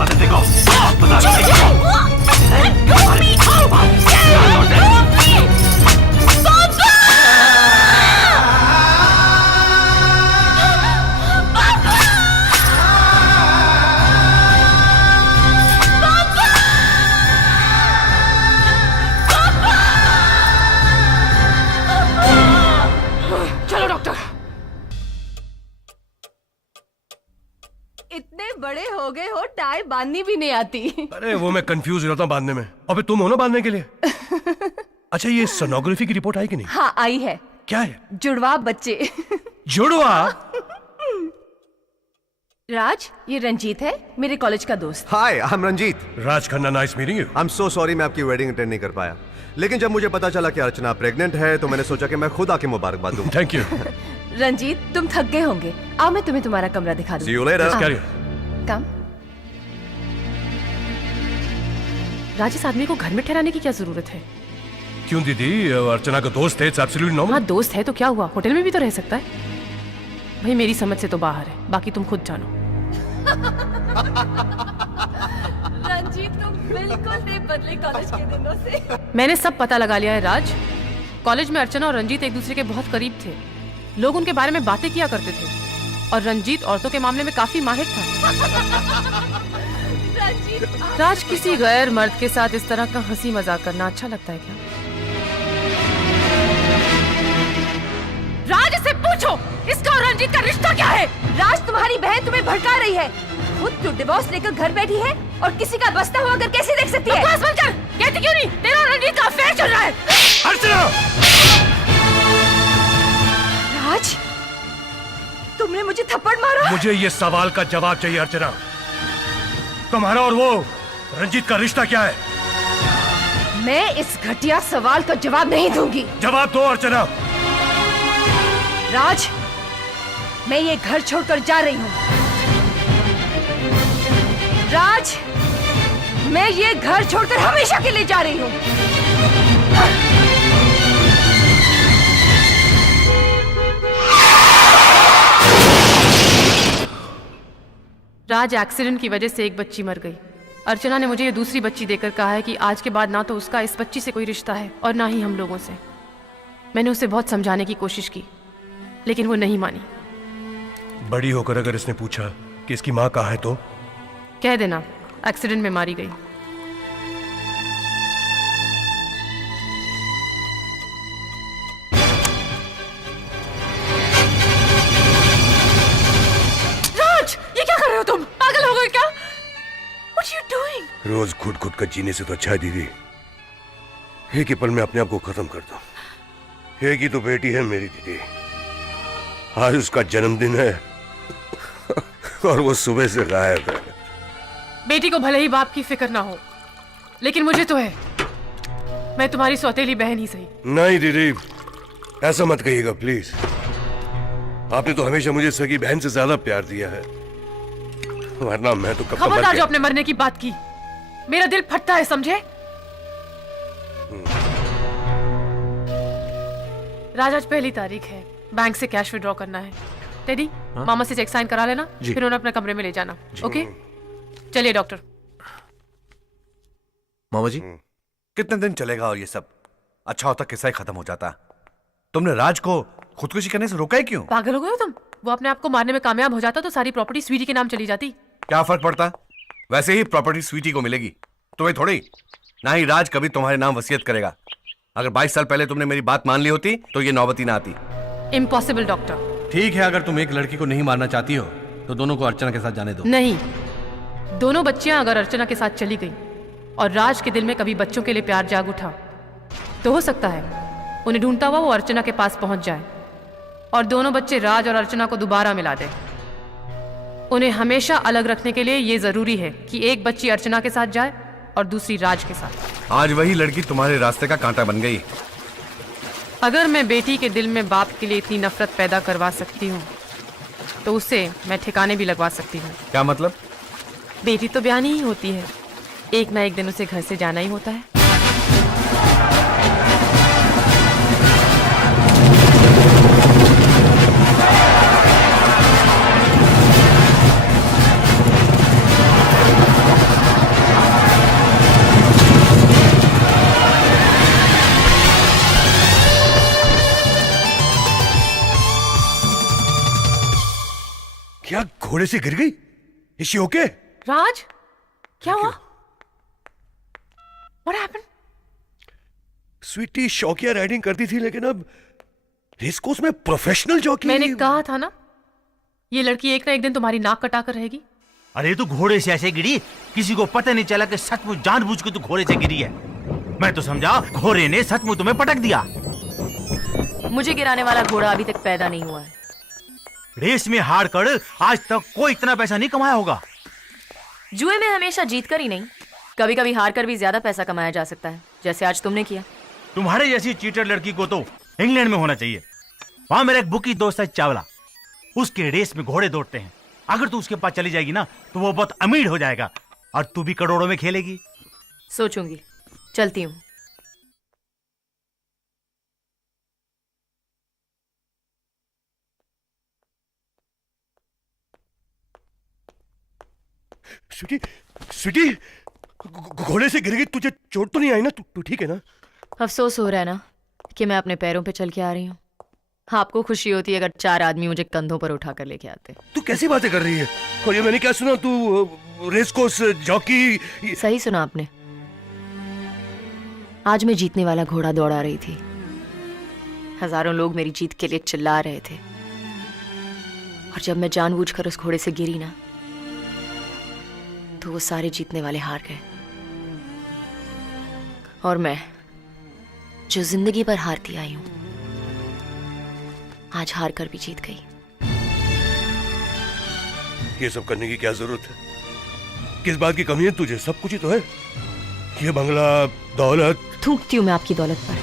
बता दे को। बता बड़े हो गए हो, टाई बांधनी भी नहीं आती। अरे वो मैं कंफ्यूज रहता हूँ बांधने में। अबे तुम हो ना बांधने के लिए। अच्छा ये सोनोग्राफी की रिपोर्ट आई कि नहीं? हाँ आई है। क्या है? जुड़वा बच्चे। जुड़वा? राज, ये रंजीत है, मेरे कॉलेज का दोस्त। Hi, I am Ranjit. Raj Khanna, nice meeting you. I am so sorry मैं आपकी वेडिंग अटेंड नहीं कर पाया, लेकिन जब मुझे पता चला कि अर्चना प्रेग्नेंट है तो मैंने सोचा कि मैं खुद आके मुबारकबाद दूं। Thank you. रंजीत, तुम थक गए होंगे, आओ मैं तुम्हें तुम्हारा कमरा दिखा दूं। See you later. कम। राज, इस आदमी को घर में ठहराने की क्या जरूरत है? क्यों दीदी, अर्चना का दोस्त है, इट्स एब्सोल्युटली नॉर्मल। हाँ दोस्त है तो क्या हुआ, होटल में भी तो रह सकता है। भाई मेरी समझ से तो बाहर है, बाकी तुम खुद जानो। रंजीत तुम बिल्कुल नहीं बदले कॉलेज के दिनों से। मैंने सब पता लगा लिया है राज। कॉलेज में अर्चना और रंजीत एक दूसरे के बहुत करीब थे। लोग उनके बारे में बातें किया करते थे और रंजीत औरतों के मामले में काफी माहिर था। राज, किसी गैर मर्द के साथ इस तरह का हंसी मजाक करना अच्छा लगता है क्या? राज, इससे पूछो इसका और रंजीत का रिश्ता क्या है? राज, तुम्हारी बहन तुम्हें भड़का रही है। खुद तो डिवोर्स लेकर घर बैठी है और किसी का बसता हुआ घर कैसे देख सकती है? बकवास बंद कर। कहती क्यों नहीं? तेरा और रंजीत का अफेयर चल रहा है। अर्चना! राज, तुमने मुझे थप्पड़ मारा? मुझे ये सवाल का जवाब चाहिए अर्चना। तुम्हारा और वो रंजीत का रिश्ता क्या है? मैं इस घटिया सवाल का जवाब नहीं दूंगी। जवाब दो अर्चना। राज, मैं ये घर छोड़कर जा रही हूँ। राज, मैं ये घर छोड़कर हमेशा के लिए जा रही हूँ। राज, एक्सीडेंट की वजह से एक बच्ची मर गई। अर्चना ने मुझे ये दूसरी बच्ची देकर कहा है कि आज के बाद ना तो उसका इस बच्ची से कोई रिश्ता है और ना ही हम लोगों से। मैंने उसे बहुत समझाने की कोशिश की लेकिन वो नहीं मानी। बड़ी होकर अगर इसने पूछा कि इसकी माँ कहाँ है तो कह देना एक्सीडेंट में मारी गई। राज, ये क्या कर रहे हो तुम? पागल हो गए क्या? What are you doing? रोज घुट घुट कर जीने से तो अच्छा है दीदी एक ही पल में अपने आप को खत्म कर दो। एक ही तो बेटी है मेरी दीदी, आज उसका जन्मदिन है और वो सुबह से गायब है। बेटी को भले ही बाप की फिक्र ना हो लेकिन मुझे तो है। मैं तुम्हारी सौतेली बहन ही सही। नहीं दीदी, ऐसा मत कहिएगा प्लीज। आपने तो हमेशा मुझे सगी बहन से ज्यादा प्यार दिया है, वरना मैं तो कब का मर खबरदार जो गया। अपने मरने की बात की, मेरा दिल फटता है समझे। राज, आज पहली तारीख है, बैंक से कैश विड्रॉ करना है। टेडी, मामा से चेक साइन करा लेना, फिर उन्हें अपने कमरे में ले जाना। ओके, चलिए डॉक्टर। मामा जी, कितने दिन चलेगा और ये सब? अच्छा होता किस्सा ही खत्म हो जाता। तुमने राज को खुदकुशी करने से रोका है क्यों? पागल हो गए हो तुम? वो अपने आप को मारने में कामयाब हो जाता तो सारी प्रॉपर्टी स्वीटी के नाम चली जाती। क्या फर्क पड़ता, वैसे ही प्रॉपर्टी स्वीटी को मिलेगी, तुम्हें थोड़ी। ना ही राज कभी तुम्हारे नाम वसीयत करेगा। अगर 22 साल पहले तुमने मेरी बात मान ली होती तो ये नौबती ना आती। Impossible doctor. ठीक है, अगर तुम एक लड़की को नहीं मारना चाहती हो तो दोनों को अर्चना के साथ जाने दो। नहीं, दोनों बच्चियां अगर अर्चना के साथ चली गई और राज के दिल में कभी बच्चों के लिए प्यार जाग उठा तो हो सकता है उन्हें ढूंढता हुआ वो अर्चना के पास पहुंच जाए और दोनों बच्चे राज और अर्चना को दोबारा मिला दे। उन्हें हमेशा अलग रखने के लिए ये जरूरी है कि एक बच्ची अर्चना के साथ जाए और दूसरी राज के साथ। आज वही लड़की तुम्हारे रास्ते का कांटा बन गई। अगर मैं बेटी के दिल में बाप के लिए इतनी नफरत पैदा करवा सकती हूँ तो उसे मैं ठिकाने भी लगवा सकती हूँ। क्या मतलब? बेटी तो बयानी ही होती है, एक ना एक दिन उसे घर से जाना ही होता है। घोड़े से गिर गई? Is she okay? राज, क्या हुआ? What happened? स्वीटी शौकिया राइडिंग करती थी, लेकिन अब रेस कोर्स में प्रोफेशनल जॉकी। मैंने कहा था ना, ये लड़की एक ना एक दिन तुम्हारी नाक कटा कर रहेगी। अरे तू घोड़े से ऐसे गिरी, किसी को पता नहीं चला कि सचमुच जानबूझ के तू घोड़े से गिरी है। मैं तो समझा घोड़े ने सचमुच तुम्हें पटक दिया। मुझे गिराने वाला घोड़ा अभी तक पैदा नहीं हुआ है। रेस में हार कर आज तक कोई इतना पैसा नहीं कमाया होगा। जुए में हमेशा जीत कर ही नहीं, कभी कभी हार कर भी ज्यादा पैसा कमाया जा सकता है, जैसे आज तुमने किया। तुम्हारे जैसी चीटर लड़की को तो इंग्लैंड में होना चाहिए। वहां मेरा एक बुकी दोस्त है चावला, उसके रेस में घोड़े दौड़ते हैं। अगर तू उसके पास चली जाएगी ना तो वो बहुत अमीर हो जाएगा और तू भी करोड़ों में खेलेगी। सोचूंगी, चलती हूँ। स्वीटी, स्वीटी, घोड़े से गिर गई, तुझे चोट तो नहीं आई ना? तू ठीक है ना? अफसोस हो रहा है ना कि मैं अपने पैरों पे चल के आ रही हूँ। आपको खुशी होती है अगर 4 आदमी मुझे कंधों पर उठा कर लेके आते। तू कैसी बातें कर रही है? और ये मैंने क्या सुना, तू रेस कोर्स जॉकी? सही सुना आपने। आज मैं जीतने वाला घोड़ा दौड़ा रही थी। हजारों लोग मेरी जीत के लिए चिल्ला रहे थे, और जब मैं जानबूझकर उस घोड़े से गिरी ना, तो वो सारे जीतने वाले हार गए, और मैं जो जिंदगी भर हारती आई हूं, आज हार कर भी जीत गई। ये सब करने की क्या जरूरत है? किस बात की कमी है तुझे? सब कुछ ही तो है, ये बंगला, दौलत। थूकती हूं मैं आपकी दौलत पर।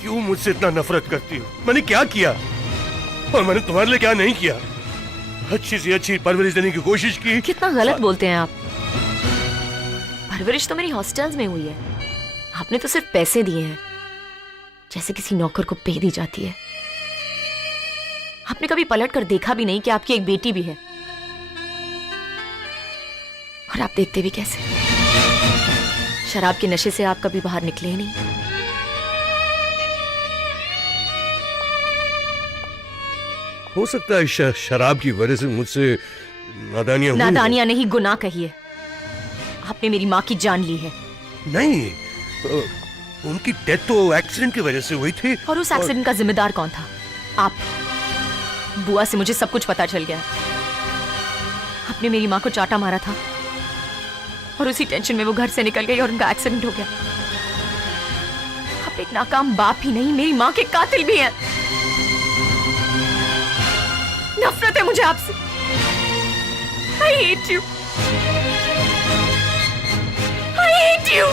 क्यों मुझसे इतना नफरत करती हो? मैंने क्या किया, और मैंने तुम्हारे लिए क्या नहीं किया? अच्छी से अच्छी परवरिश देने की कोशिश की। कितना गलत बोलते हैं आप। परवरिश तो मेरी हॉस्टल्स में हुई है। आपने तो सिर्फ पैसे दिए हैं, जैसे किसी नौकर को पे दी जाती है। आपने कभी पलट कर देखा भी नहीं कि आपकी एक बेटी भी है, और आप देखते भी कैसे? शराब के नशे से आप कभी बाहर निकले ही नहीं। हो सकता है शराब की वजह से मुझसे नादानियां हुई। नादानियां नहीं, गुनाह कहिए। आपने मेरी माँ की जान ली है। नहीं, उनकी डेथ तो एक्सीडेंट की वजह से हुई थी। और उस एक्सीडेंट का जिम्मेदार कौन था? आप। बुआ से मुझे सब कुछ पता चल गया। आपने मेरी माँ को चाटा मारा था, और उसी टेंशन में वो घर से निकल गई और उनका एक्सीडेंट हो गया। आप एक नाकाम बाप ही नहीं, मेरी माँ के कातिल भी हैं। नफरत है मुझे आपसे। I hate you. I hate you.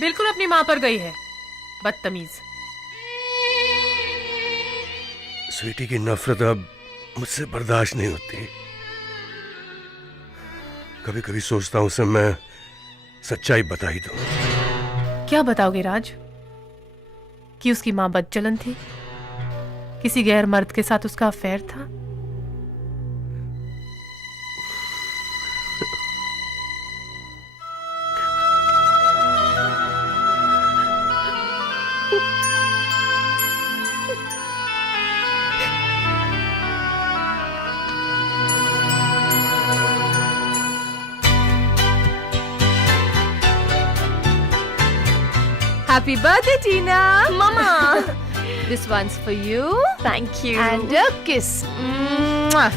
बिल्कुल अपनी माँ पर गई है, बदतमीज। स्वीटी की नफरत अब मुझसे बर्दाश्त नहीं होती। कभी कभी सोचता हूं उसे मैं सच्चाई बता ही दूं। क्या बताओगे राज? कि उसकी माँ बदचलन थी, किसी गैर मर्द के साथ उसका अफेयर था? Happy birthday, Tina! Mama! This one's for you. Thank you. And a kiss. Mwah.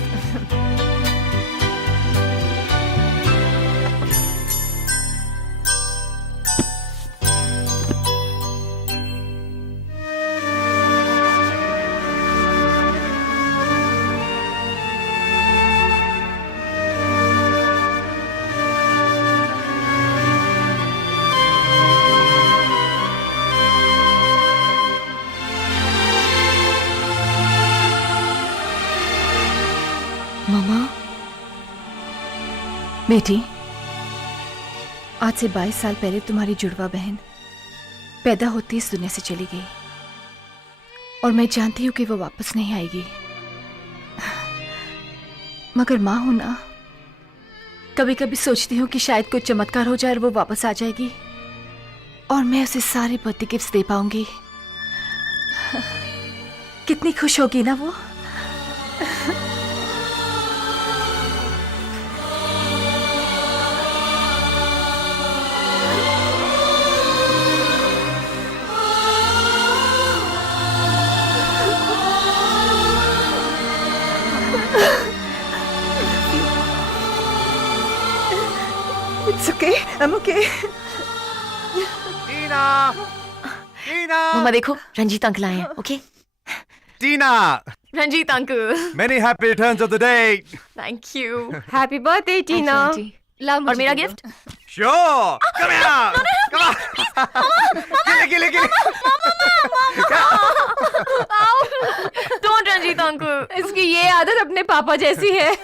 मामा, बेटी, आज से 22 साल पहले तुम्हारी जुड़वा बहन पैदा होते ही इस दुनिया से चली गई और मैं जानती हूँ कि वो वापस नहीं आएगी। मगर माँ हूं ना, कभी कभी सोचती हूँ कि शायद कोई चमत्कार हो जाए और वो वापस आ जाएगी और मैं उसे सारे बर्थडे गिफ्ट्स दे पाऊंगी। कितनी खुश होगी ना वो। It's okay. I'm okay. टीना, टीना, मम्मा देखो, रंजीत अंकल आए हैं। Okay, Tina, Ranjit uncle, many happy returns of the day. Thank you. Happy birthday Tina. और मेरा gift? Sure, come here, come on. गिले, गिले, डोंट रंजीत अंकल। इसकी ये आदत अपने पापा जैसी है।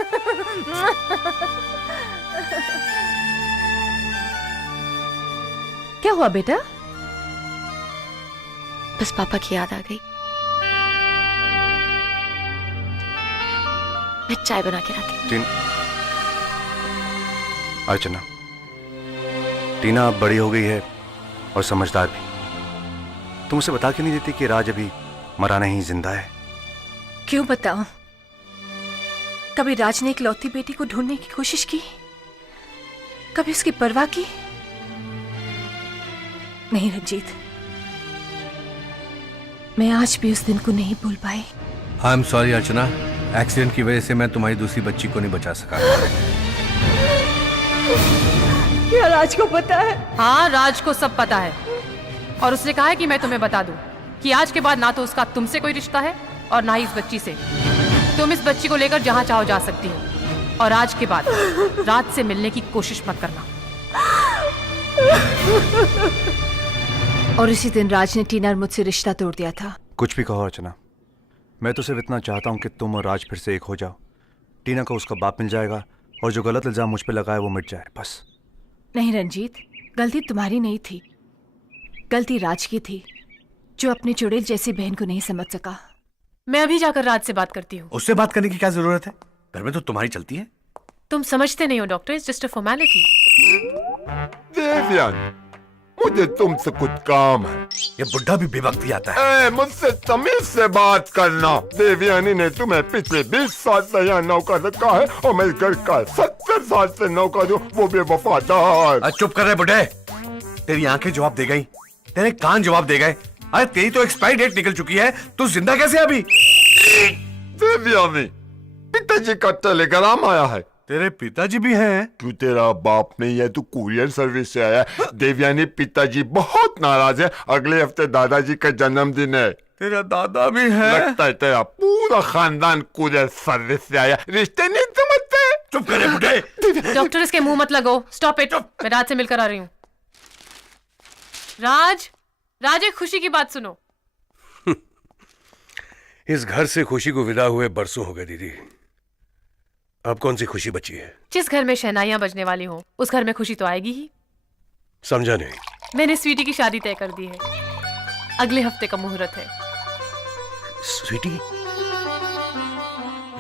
क्या हुआ बेटा? बस पापा की याद आ गई। मैं चाय बना के लाती हूँ। अर्चना, टीना अब बड़ी हो गई है और समझदार भी। तुम उसे बता क्यों नहीं देती कि राज अभी मरा नहीं, जिंदा है? क्यों बताऊं? कभी राज ने इकलौती बेटी को ढूंढने की कोशिश की, कभी उसकी परवाह की? नहीं रंजीत, मैं आज भी उस दिन को नहीं भूल पाई। I am sorry Archana, accident की वजह से मैं तुम्हारी दूसरी बच्ची को नहीं बचा सका। क्या राज को पता है? हाँ, राज को सब पता है और उसने कहा है कि मैं तुम्हें बता दूं कि आज के बाद ना तो उसका तुमसे कोई रिश्ता है और ना ही इस बच्ची से। तुम इस बच्ची को लेकर जहां चाहो जा सकती हो और आज के बाद राज से मिलने की कोशिश मत करना। और इसी दिन राज ने टीना और मुझसे रिश्ता तोड़ दिया था। कुछ भी कहो अर्चना, मैं तो सिर्फ इतना चाहता हूँ कि तुम और राज फिर से एक हो जाओ। टीना को उसका बाप मिल जाएगा और जो गलत इल्जाम मुझ पे लगा है वो मिट जाए, बस। नहीं रंजीत, गलती तुम्हारी नहीं थी, गलती राज की थी, जो अपने चुड़ैल जैसी बहन को नहीं समझ सका। मैं अभी जाकर राज से बात करती हूँ। उससे बात करने की क्या जरूरत है? घर में तो तुम्हारी चलती है। तुम समझते नहीं हो doctor, it's just a formality. Devyani, मुझे तुमसे कुछ काम है। ये बुढ़ा भी बेवक्त ही आता है। मुझसे तमीज से बात करना। देवयानी ने तुम्हें पिछले 20 साल से यहाँ नौकर रखा है और मैं घर का 70 साल से नौकर हूँ, वो भी वफादार। चुप कर रहे बुढ़े। तेरी आंखें जवाब दे गई, तेरे कान जवाब दे गए। अरे तेरी तो एक्सपायरी डेट निकल चुकी है, तू जिंदा कैसे है अभी? देवयानी, पिताजी का टेलीग्राम आया है। तेरे पिताजी भी हैं? तू तेरा बाप नहीं है, तू कुरियर सर्विस से आया है। देवयानी, पिताजी बहुत नाराज है। अगले हफ्ते दादाजी का जन्मदिन है। तेरा दादा भी है? लगता है तेरा पूरा खानदान कुरियर सर्विस से आया। रिश्ते नहीं समझते। चुप करे बुढ़े। डॉक्टर, इसके मुंह मत लगो। Stop it. मैं राज से मिलकर आ रही हूँ। राज, राज, एक खुशी की बात सुनो। इस घर से खुशी को विदा हुए बरसों हो गए दीदी। अब कौन सी खुशी बची है? जिस घर में शहनाइयां बजने वाली हो उस घर में खुशी तो आएगी ही। समझा नहीं। मैंने स्वीटी की शादी तय कर दी है। अगले हफ्ते का मुहूर्त है। स्वीटी?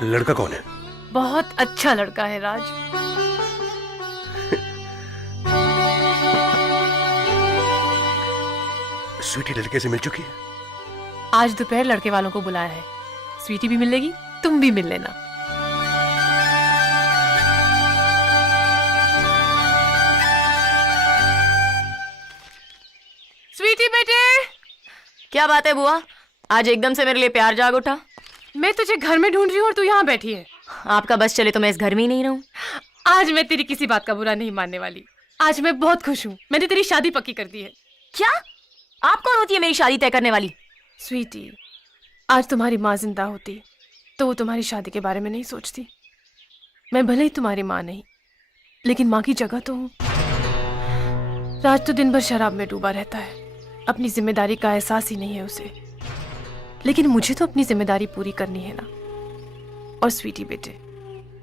लड़का कौन है? बहुत अच्छा लड़का है राज। स्वीटी लड़के से मिल चुकी है? आज दोपहर लड़के वालों को बुलाया है। स्वीटी भी मिल लेगी, तुम भी मिल लेना। स्वीटी बेटे। क्या बात है बुआ, आज एकदम से मेरे लिए प्यार जाग उठा? मैं तुझे घर में ढूंढ रही हूँ और तू यहाँ बैठी है। आपका बस चले तो मैं इस घर में ही नहीं रहूं। आज मैं तेरी किसी बात का बुरा नहीं मानने वाली। आज मैं बहुत खुश हूँ, मैंने तेरी शादी पक्की कर दी है। क्या? आप कौन होती है मेरी शादी तय करने वाली? स्वीटी, आज तुम्हारी माँ जिंदा होती तो वो तुम्हारी शादी के बारे में नहीं सोचती। मैं भले ही तुम्हारी माँ नहीं, लेकिन माँ की जगह तो हूँ। राज तो दिन भर शराब में डूबा रहता है, अपनी जिम्मेदारी का एहसास ही नहीं है उसे। लेकिन मुझे तो अपनी जिम्मेदारी पूरी करनी है ना। और स्वीटी बेटे,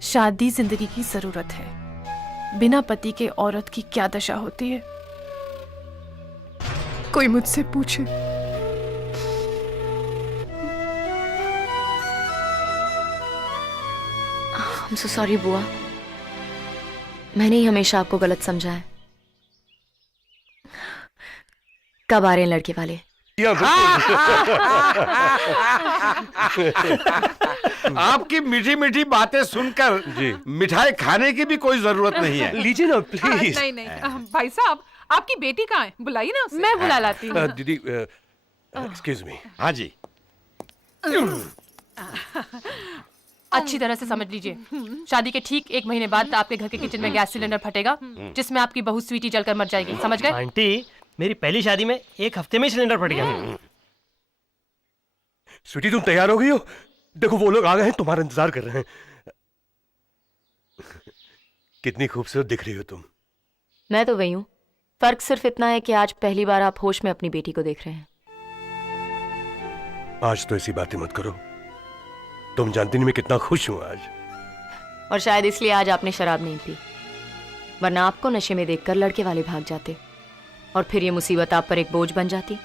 शादी जिंदगी की जरूरत है। बिना पति के औरत की क्या दशा होती है। कोई मुझसे पूछे। I'm so sorry बुआ, मैंने ही हमेशा आपको गलत समझा है। कब आ रहे हैं लड़के वाले? आपकी मीठी मीठी बातें सुनकर मिठाई खाने की भी कोई जरूरत नहीं है। लीजिए ना प्लीज। नहीं नहीं भाई साहब, आपकी बेटी कहाँ है? बुलाइए ना उसे। मैं बुला लाती हूँ। दीदी एक्सक्यूज मी। हाँ जी। अच्छी तरह से समझ लीजिए, शादी के ठीक 1 महीने बाद आपके घर के किचन में गैस सिलेंडर फटेगा, जिसमें आपकी बहू स्वीटी जलकर मर जाएगी। समझ गए? आंटी, मेरी पहली शादी में 1 हफ्ते में सिलेंडर फट गया। स्वीटी तुम तैयार हो गई हो? देखो वो लोग आ गए हैं, तुम्हारा इंतजार कर रहे हैं। कितनी खूबसूरत दिख रही हो तुम। मैं तो वही हूँ, फर्क सिर्फ इतना है कि आज पहली बार आप होश में अपनी बेटी को देख रहे हैं। आज तो ऐसी बातें मत करो, तुम जानती नहीं मैं कितना खुश हूं आज। और शायद इसलिए आज आपने शराब नहीं पी, वरना आपको नशे में देखकर लड़के वाले भाग जाते और फिर ये मुसीबत आप पर एक बोझ बन जाती।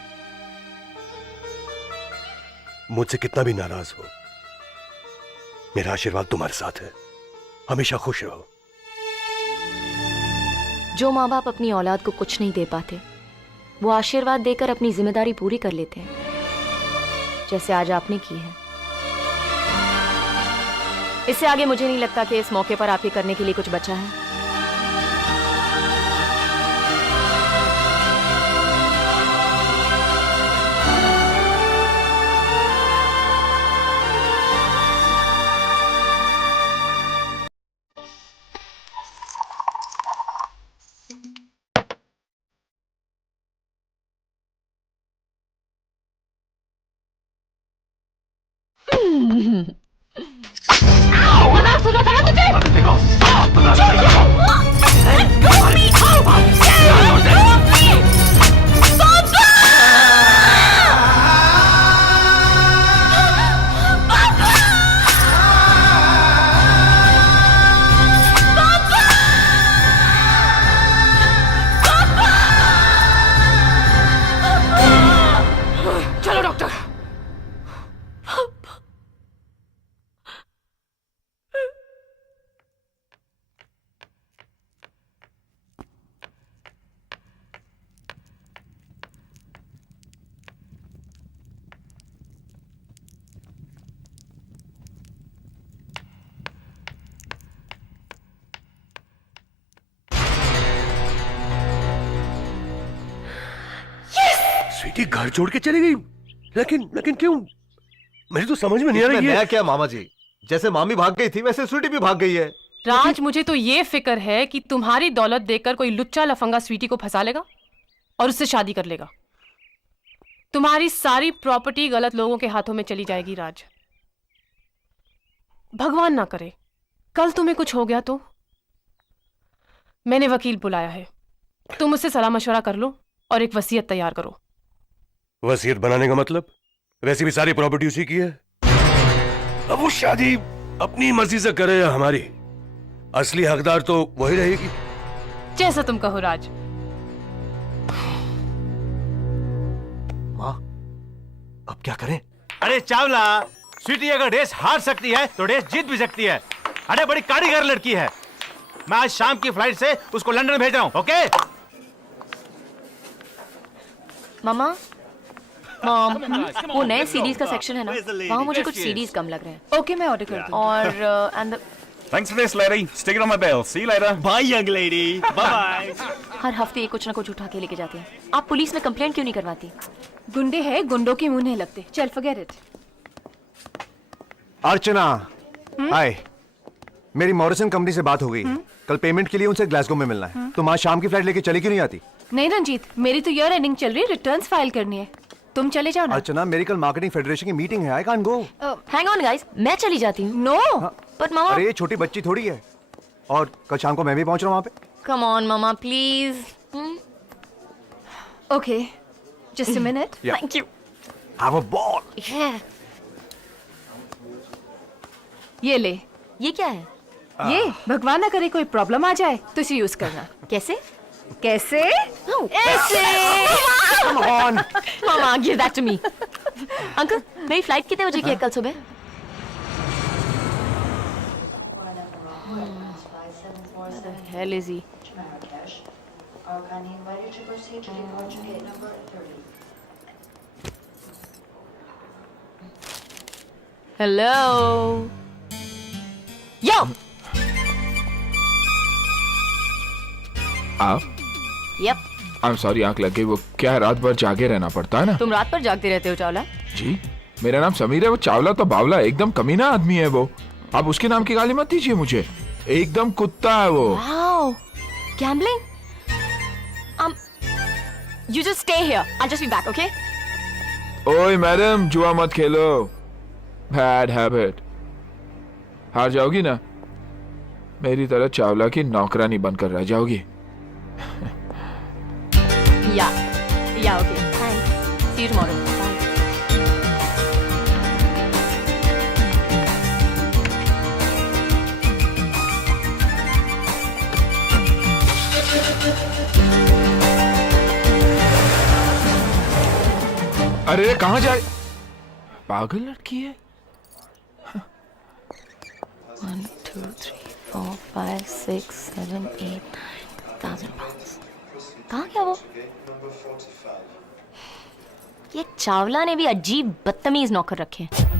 मुझसे कितना भी नाराज हो, मेरा आशीर्वाद तुम्हारे साथ है। हमेशा खुश रहो। जो माँ बाप अपनी औलाद को कुछ नहीं दे पाते, वो आशीर्वाद देकर अपनी जिम्मेदारी पूरी कर लेते हैं, जैसे आज आपने की है। इससे आगे मुझे नहीं लगता कि इस मौके पर आपके करने के लिए कुछ बचा है। स्वीटी घर छोड़ के चली गई, लेकिन क्यों? मेरी तो समझ में नहीं आ रही है। क्या मामा जी, जैसे मामी भाग गई थी वैसे स्वीटी भी भाग गई है। राज, मुझे तो ये फिक्र है कि तुम्हारी दौलत देखकर कोई लुच्चा लफंगा स्वीटी को फंसा लेगा और उससे शादी कर लेगा। तुम्हारी सारी प्रॉपर्टी गलत लोगों के हाथों में चली जाएगी राज। भगवान ना करे कल तुम्हें कुछ हो गया तो। मैंने वकील बुलाया है, तुम उससे सलाह मशवरा कर लो और एक वसीयत तैयार करो। वसीयत बनाने का मतलब? वैसे भी सारी प्रॉपर्टी उसी की है। अब वो शादी अपनी मर्जी से करे या हमारी, असली हकदार तो वही रहेगी। जैसा तुम कहो राज। माँ, अब क्या करें? अरे चावला, स्वीटी अगर रेस हार सकती है तो रेस जीत भी सकती है। अरे बड़ी कारीगर लड़की है। मैं आज शाम की फ्लाइट से उसको लंदन भेज रहा हूं। ओके मामा, मॉम, वो नए सीरीज का सेक्शन है ना, वहाँ मुझे कुछ सीरीज कम लग रहे हैं। ओके, मैं ऑर्डर कर दूँ। और and Thanks for this, lady. Stick it on my bill. See you later. Bye, young lady. Bye. हर हफ्ते ये कुछ ना कुछ उठा के लेके जाते हैं। आप पुलिस में कंप्लेंट क्यों नहीं करवाती? गुंडे हैं, गुंडों के मुंह नहीं लगते। चल फॉरगेट इट। अर्चना, हाय। मेरी मॉरिसन कंपनी से बात हो गई। कल पेमेंट के लिए उनसे ग्लासगो में मिलना है। तुम आज शाम की फ्लाइट लेके चली क्यों नहीं आती? नहीं रंजीत, मेरी तो ईयर एंडिंग चल रही है, रिटर्न्स फाइल करनी है। तुम चले जाओ ना। अर्चना, मेरी कल मार्केटिंग फेडरेशन की मीटिंग है, I can't go. Hang on guys, मैं चली जाती हूँ। नो, बट मामा। अरे ये छोटी बच्ची थोड़ी है, और कल शाम को मैं भी पहुंच रहा हूँ वहाँ पे। Come on mama please. Okay, just a minute. Thank you. Have a ball. ये ले। ये क्या है? ये भगवान ना करे कोई प्रॉब्लम आ जाए तो इसे यूज करना। कैसे? कैसे? ऐसे mama give that to me. Uncle मेरी फ्लाइट कितने बजे की है कल सुबह? Where the hell is he? Hello. Yo. आप? Yep. आई एम सॉरी, आंख लग गई। वो क्या रात भर जागे रहना पड़ता है ना? तुम रात भर जागते रहते हो चावला? जी, मेरा नाम समीर है। वो चावला तो बावला, एकदम कमीना आदमी है वो। आप उसके नाम की गाली मत दीजिए मुझे, एकदम कुत्ता है वो। Wow. Gambling? You just stay here. I'll just be back, okay? ओए मैडम, जुआ मत खेलो, बैड हैबिट। हार जाओगी ना, मेरी तरह चावला की नौकरानी बनकर रह जाओगी। Yeah. Yeah, okay. Thanks. See you tomorrow. Bye. अरे कहाँ जाए, पागल लड़की है। 1, 2, 3, 4, 5, 6, 7, 8, 9,000 pounds. कहाँ गया वो? ये चावला ने भी अजीब बदतमीज नौकर रखे हैं।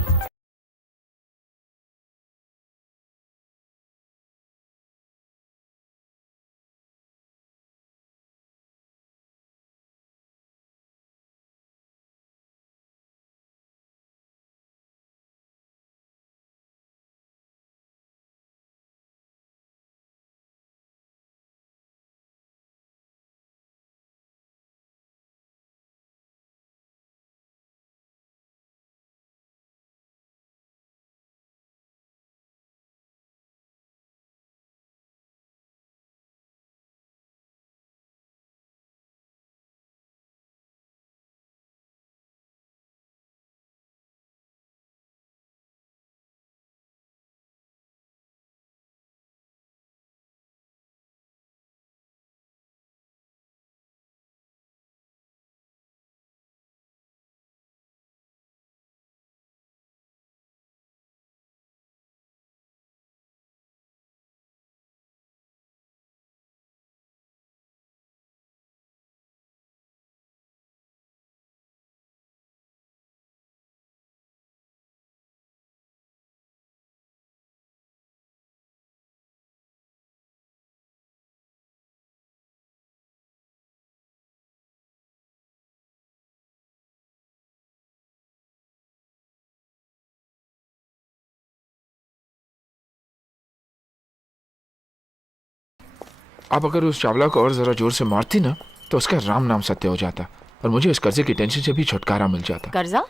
आप अगर उस चावला को और जरा जोर से मारती ना तो उसका राम नाम सत्य हो जाता और मुझे इस कर्जे की टेंशन से भी छुटकारा मिल जाता। कर्जा?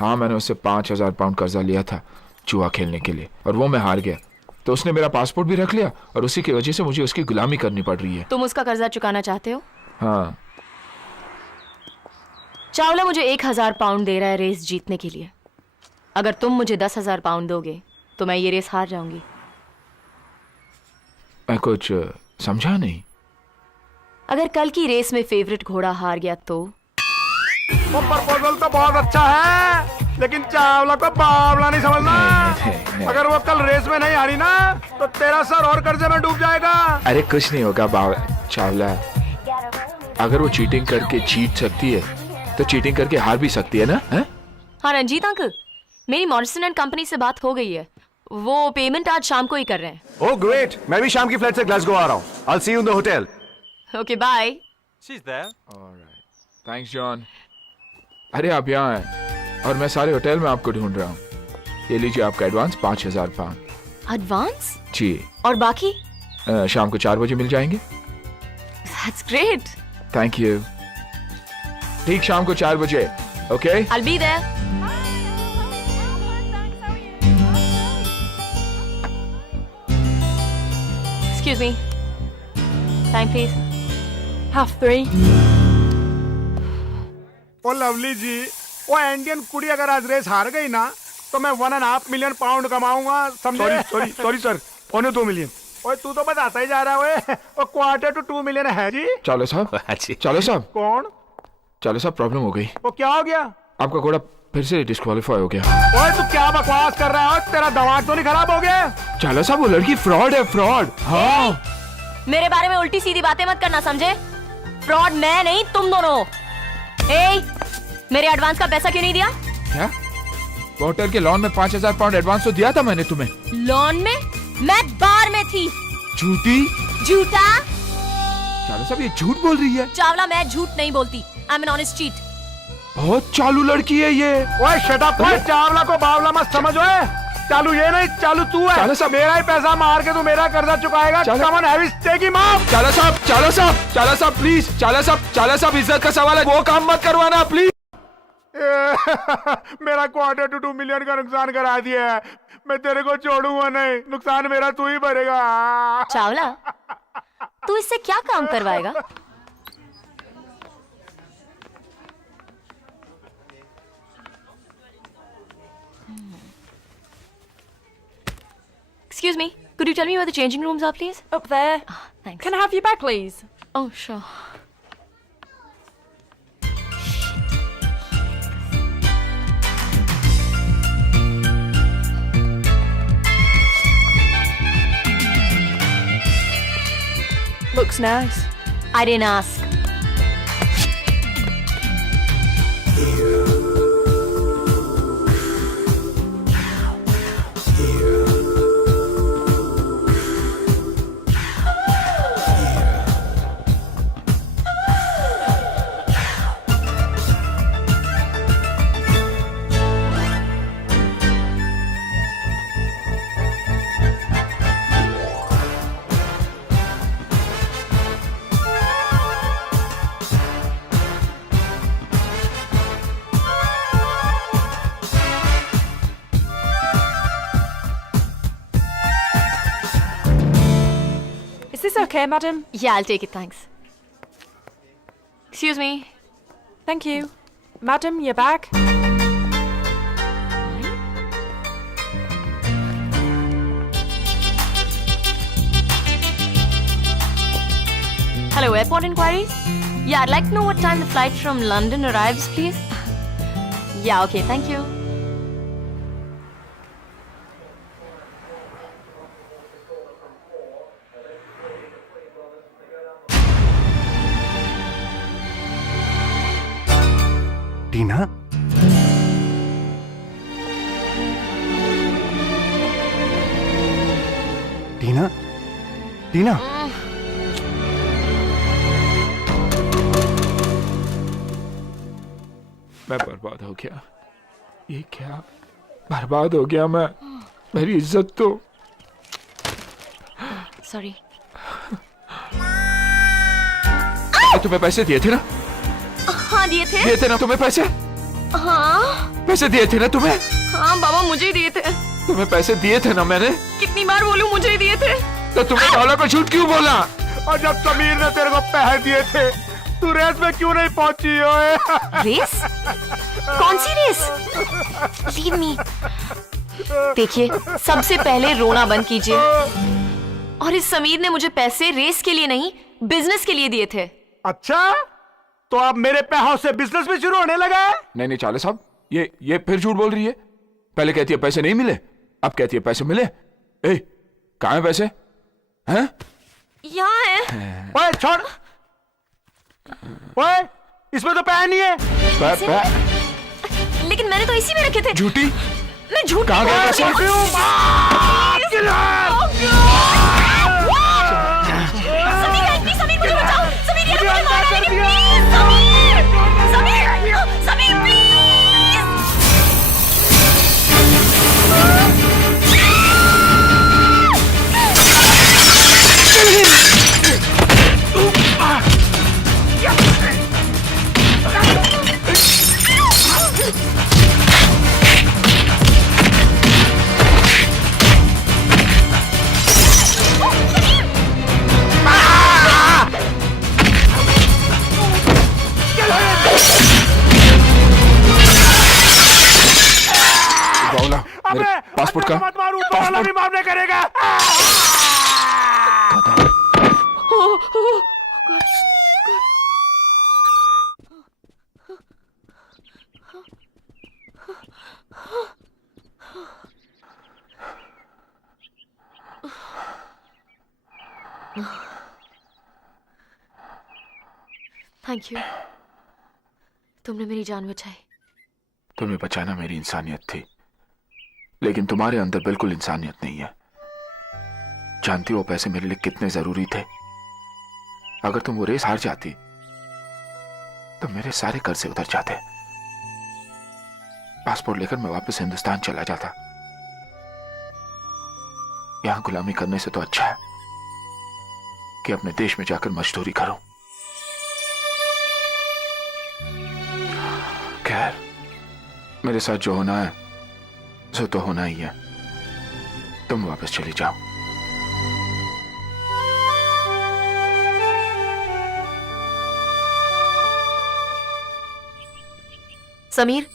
हाँ, मैंने उससे 5,000 पाउंड कर्जा लिया था जुआ खेलने के लिए, और वो मैं हार गया। तो उसने मेरा पासपोर्ट भी रख लिया और उसी की वजह से मुझे उसकी गुलामी करनी पड़ रही है। तुम उसका कर्जा चुकाना चाहते हो? हाँ। चावला मुझे 1,000 पाउंड दे रहा है रेस जीतने के लिए। अगर तुम मुझे 10,000 पाउंड दोगे तो मैं ये रेस हार जाऊंगी। मैं कुछ समझा नहीं। अगर कल की रेस में फेवरेट घोड़ा हार गया तो? वो प्रपोजल तो बहुत अच्छा है, लेकिन चावला को बावला नहीं समझना। नहीं। अगर वो कल रेस में नहीं हारी ना तो तेरा सर और कर्जे में डूब जाएगा। अरे कुछ नहीं होगा चावला, अगर वो चीटिंग करके जीत सकती है तो चीटिंग करके हार भी सकती है ना? है? हाँ रंजीत अंकल, मेरी मॉरिसन एंड कंपनी से बात हो गई है। वो पेमेंट आज शाम को ही कर रहे हैं। ओह ग्रेट, मैं भी शाम की फ्लाइट से ग्लासगो आ रहा हूँ। I'll see you in the hotel. Okay bye. Thanks John. अरे आप यहाँ हैं और मैं सारे होटल में आपको ढूंढ रहा हूँ। ये लीजिए आपका एडवांस 5,000 पाउंड। एडवांस? जी। और बाकी? शाम को 4 बजे मिल जाएंगे। That's great. Thank you. ठीक शाम को 4 बजे। Okay? I'll be there. Excuse me. Time please. 3:30. Oh lovely जी, वो इंडियन कुड़ी अगर आज रेस हार गई ना तो मैं 1.5 मिलियन पाउंड कमाऊंगा, समझे? Sorry sir, 1.25 million. ओए तू तो बताता ही जा रहा है। वो $1/4 million है जी। चालो साहब, चालो साहब, कौन? चालो साहब, प्रॉब्लम हो गई। वो क्या हो गया? आपका घोड़ा फिर से डिस्क्वालीफाई हो गया। ओए तू क्या बकवास कर रहा है? तेरा दिमाग तो नहीं खराब हो गया? चालो साहब, वो लड़की फ्रॉड है, फ्रॉड। हाँ, मेरे बारे में उल्टी सीधी बातें मत करना, समझे? फ्रॉड मैं नहीं, तुम दोनों। मेरे एडवांस का पैसा क्यों नहीं दिया? क्या? होटल के लॉन में £5,000 एडवांस तो दिया था मैंने तुम्हें। लॉन में? मैं बार में थी। झूठी? झूठा? चालो साहब, ये झूठ बोल रही है। चावला, मैं झूठ नहीं बोलती। I am an honest cheat. बहुत चालू लड़की है ये। ओए शट अप। ओए चावला को बावला मत समझ। ओए चालू ये नहीं, चालू तू है। चालो साहब, मेरा ही पैसा मार के तू मेरा कर्जा चुकाएगा। कमन हैव टेक हिम आउट। चालो साहब, चालो साहब, चालो साहब, प्लीज, चालो साहब, चालो साहब, इज्जत का सवाल है, वो काम मत करवाना प्लीज। मेरा $1/4 million का नुकसान करा दिया है। मैं तेरे को छोड़ूंगा नहीं, नुकसान मेरा तू ही भरेगा। चावला, तू इससे क्या काम करवाएगा? Excuse me, could you tell me where the changing rooms are, please? Up there. Thanks. Can I have your bag, please? Oh, sure. Looks nice. I didn't ask. Is this okay, madam? Yeah, I'll take it, thanks. Excuse me. Thank you. Madam, your bag. Hello, airport inquiries? Yeah, I'd like to know what time the flight from London arrives, please. Yeah, okay, thank you. टीना, टीना, टीना, मैं बर्बाद हो गया। ये क्या? बर्बाद हो गया मैं। मेरी इज्जत तो। Sorry. तुम्हें पैसे दिए थे ना? हाँ, दिए थे। दिए थे ना तुम्हें पैसे? हाँ। पैसे दिए थे ना तुम्हें? हाँ बाबा, मुझे ही दिए थे। तुम्हें पैसे दिए थे ना मैंने? कितनी बार बोलूं, मुझे ही दिए थे। तो तुम्हें डॉलर को झूठ क्यों बोला? और जब समीर ने तेरे को पैसे दिए थे, तू रेस में क्यों नहीं पहुंची? ओए रेस? कौन सी रेस? Leave me. देखिए, सबसे पहले रोना बंद कीजिए। और इस समीर ने मुझे पैसे रेस के लिए नहीं, बिजनेस के लिए दिए थे। अच्छा, तो अब मेरे पैसों से बिजनेस भी शुरू होने लगा है? नहीं नहीं चाले साहब, ये फिर झूठ बोल रही है। पहले कहती है पैसे नहीं मिले, अब कहती है पैसे मिले। ए, कहाँ है पैसे? हैं? यहाँ है। ओए छोड़। ओए, इसमें तो पैसे नहीं है। लेकिन मैंने तो इसी में रखे थे। झूठी? मैं झूठ कहाँ गए पैसे? समीर, मुझे बचाओ। समीर, ये मुझे मार रहा है। Please, Sameer, Sameer, Sameer, please. Passport का मत मारू, तो वाला भी मारने करेगा। थैंक यू, तुमने मेरी जान बचाई। तुम्हें बचाना मेरी इंसानियत थी, लेकिन तुम्हारे अंदर बिल्कुल इंसानियत नहीं है। जानती हो पैसे मेरे लिए कितने जरूरी थे? अगर तुम वो रेस हार जाती तो मेरे सारे कर्जे उतर जाते। पासपोर्ट लेकर मैं वापस हिंदुस्तान चला जाता। यहां गुलामी करने से तो अच्छा है कि अपने देश में जाकर मजदूरी करूं। खैर, मेरे साथ जो होना है सो तो होना ही है। तुम वापस चली जाओ। समीर,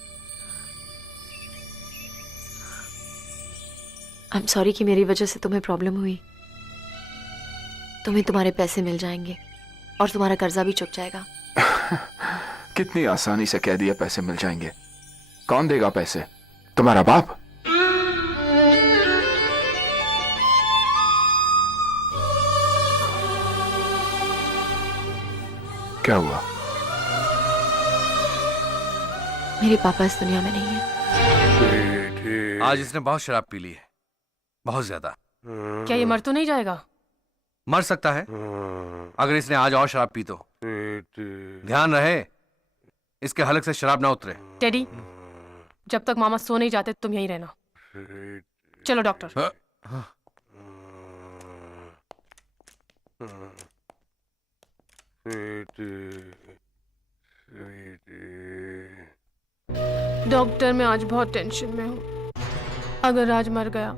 आई एम सॉरी कि मेरी वजह से तुम्हें प्रॉब्लम हुई। तुम्हें तुम्हारे पैसे मिल जाएंगे और तुम्हारा कर्जा भी चुक जाएगा। कितनी आसानी से कह दिया पैसे मिल जाएंगे। कौन देगा पैसे? तुम्हारा बाप? क्या हुआ? मेरे पापा इस दुनिया में नहीं है। आज इसने बहुत शराब पी ली है, बहुत ज्यादा। क्या ये मर तो नहीं जाएगा? मर सकता है अगर इसने आज और शराब पी तो। ध्यान रहे इसके हलक से शराब ना उतरे। टेडी, जब तक मामा सो नहीं जाते तुम यहीं रहना। चलो डॉक्टर। डॉक्टर, मैं आज बहुत टेंशन में हूँ। अगर राज मर गया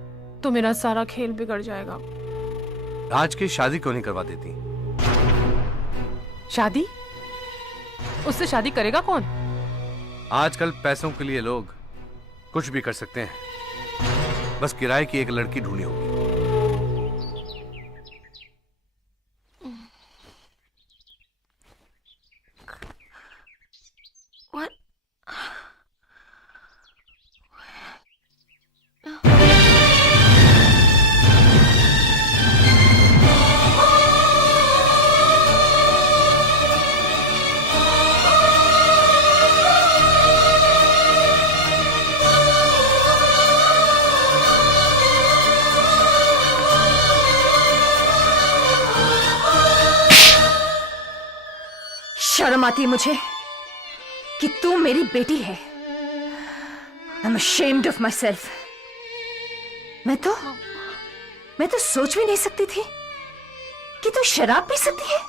तो मेरा सारा खेल बिगड़ जाएगा। राज की शादी क्यों नहीं करवा देती? शादी? उससे शादी करेगा कौन? आजकल पैसों के लिए लोग कुछ भी कर सकते हैं। बस किराए की एक लड़की ढूंढनी होगी। What? शर्म आती है मुझे कि तू मेरी बेटी है। I'm ashamed of myself. मैं तो सोच भी नहीं सकती थी कि तू शराब पी सकती है।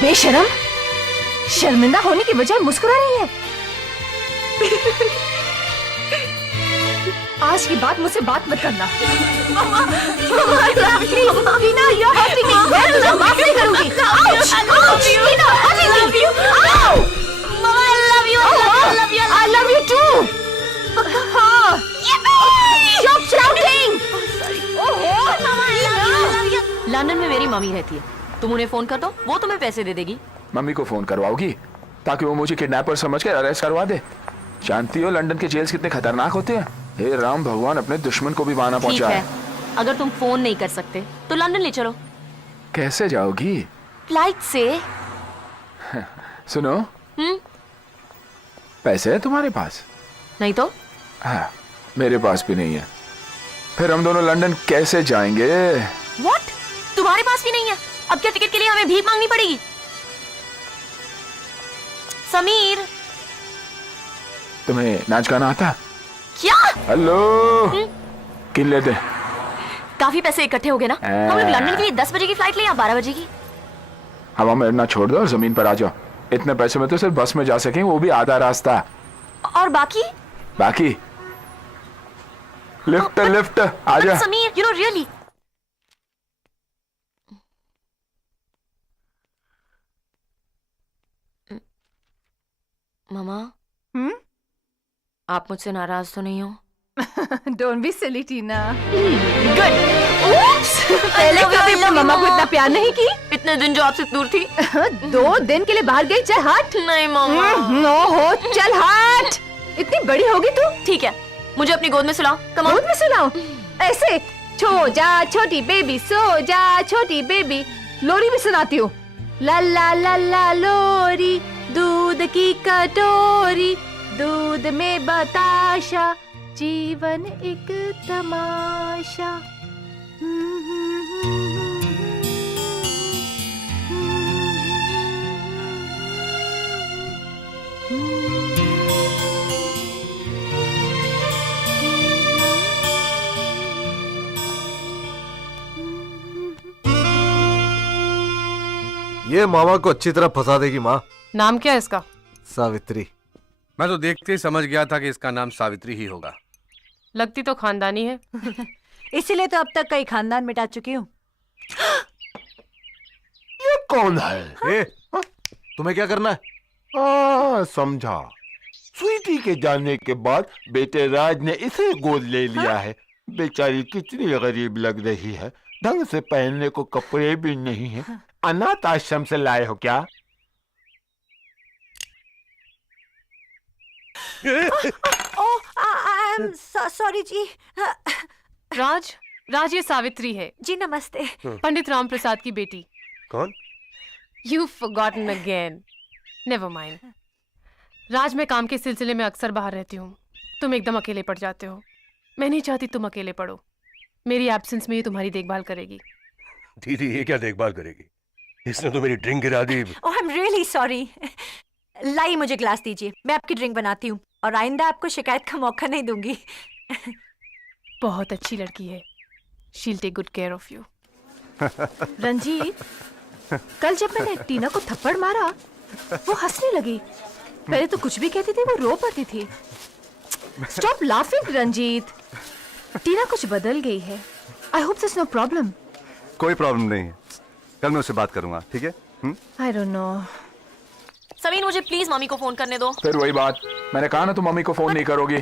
बेशरम, शर्मिंदा होने की बजाय मुस्कुरा रही है। आज की बात मुझसे बात मत करना। टीना, you're hurting me. मैं तुझे माफ नहीं करूंगी। Ouch! Ouch! Tina, hurting me. Ow! Mama, I love you. I love you too. हाँ। Stop shouting. ओहो, Mama, I love you. London में मेरी मम्मी रहती है, तुम उन्हें फोन कर दो, वो तुम्हें पैसे दे देगी। मम्मी को फोन करवाओगी ताकि वो मुझे किडनैपर समझकर अरेस्ट करवा दे? जानती हो लंदन के जेल्स कितने खतरनाक होते हैं। हे राम भगवान, अपने दुश्मन को भी बाना पहुंचा है। अगर तुम फोन नहीं कर सकते तो लंदन ले चलो। कैसे जाओगी? फ्लाइट से। सुनो, पैसे है तुम्हारे पास? नहीं तो? हाँ, मेरे पास भी नहीं है। फिर हम दोनों लंदन कैसे जाएंगे? What? तुम्हारे पास भी नहीं है? अब क्या टिकट के लिए हमें भीख मांगनी पड़ेगी? समीर, तुम्हें नाच गाना आता? क्या? हेलो, किन लेते? काफी पैसे इकट्ठे हो गए ना। हम लोग लंदन के लिए 10 बजे की फ्लाइट ले या 12 बजे की? हवा में उड़ना छोड़ दो और जमीन पर आ जाओ। इतने पैसे में तो सिर्फ बस में जा सकेंगे, वो भी आधा रास्ता। और बाकी? बाकी लिफ्ट लिफ्ट आ जा। समीर, you know really मामा हम्म? आप मुझसे नाराज तो नहीं हो? Don't be silly Tina. Good. पहले कभी अपना मम्मा को इतना प्यार नहीं की। इतने दिन जो आपसे दूर थी। 2 दिन के लिए बाहर गई, चल हट। नहीं मामा। नो हो, चल हट। इतनी बड़ी होगी तू। ठीक है, मुझे अपनी गोद में सुलाओ। Come on. गोद में सुलाओ ऐसे? छो जा छोटी बेबी, सो जा छोटी बेबी। लोरी भी सुनाती हूँ। ला ला ला ला लोरी, दूध की कटोरी, दूध में बताशा, जीवन एक तमाशा। ये मामा को अच्छी तरह फंसा देगी माँ। नाम क्या है इसका? सावित्री। मैं तो देखते ही समझ गया था कि इसका नाम सावित्री ही होगा। लगती तो खानदानी है। इसीलिए तो अब तक कई खानदान मिटा चुकी हूँ। ये कौन है? ए, तुम्हें क्या करना है? समझा। स्वीटी के जाने के बाद बेटे राज ने इसे गोद ले लिया है। बेचारी कितनी गरीब लग रही है, ढंग से पहनने को कपड़े भी नहीं है। अनाथ आश्रम से लाए हो क्या? सॉरी जी। राज, राज ये सावित्री है जी नमस्ते। पंडित राम प्रसाद की बेटी। कौन? You've forgotten again. Never mind. राज, मैं काम के सिलसिले में अक्सर बाहर रहती हूँ। तुम एकदम अकेले पड़ जाते हो। मैं नहीं चाहती तुम अकेले पड़ो। मेरी एब्सेंस में ये तुम्हारी देखभाल करेगी। दीदी ये क्या देखभाल करेगी? इसने तो मेरी ड्रिंक गिरा दी। ओह आई एम रियली सॉरी। लाइए मुझे ग्लास दीजिए, मैं आपकी ड्रिंक बनाती हूँ और आइंदा आपको शिकायत का मौका नहीं दूंगी। बहुत अच्छी लड़की है। She'll take good care of you. Ranjit, कल जब मैंने टीना को थप्पड़ मारा वो हंसने लगी। पहले तो कुछ भी कहती थी, वो रो पड़ती थी। Stop laughing Ranjit. टीना कुछ बदल गई है। I hope this no problem. कोई प्रॉब्लम नहीं है, कल मैं उससे बात करूंगा, ठीक है? I don't know. समीन, मुझे प्लीज मम्मी को फोन करने दो। फिर वही बात, मैंने कहा ना तुम मम्मी को फोन नहीं करोगी।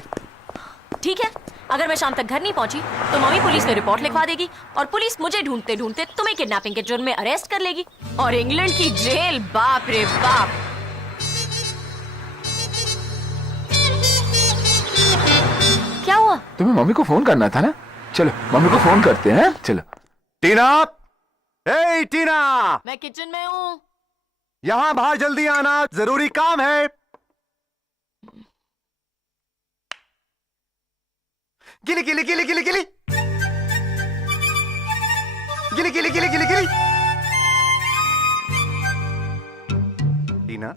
ठीक है, अगर मैं शाम तक घर नहीं पहुंची तो मम्मी पुलिस में रिपोर्ट लिखवा देगी और पुलिस मुझे ढूंढते ढूंढते तुम्हें किडनैपिंग के जुर्म में अरेस्ट कर लेगी और इंग्लैंड की जेल, बाप रे बाप। क्या हुआ? तुम्हें मम्मी को फोन करना था ना? चलो मम्मी को फोन करते हैं। चलो। टीना, हे टीना, मैं किचन में हूँ। यहाँ बाहर जल्दी आना, जरूरी काम है। गिली गिली गिली गिली गिली गिली गिली गिली गिली गिली। टीना,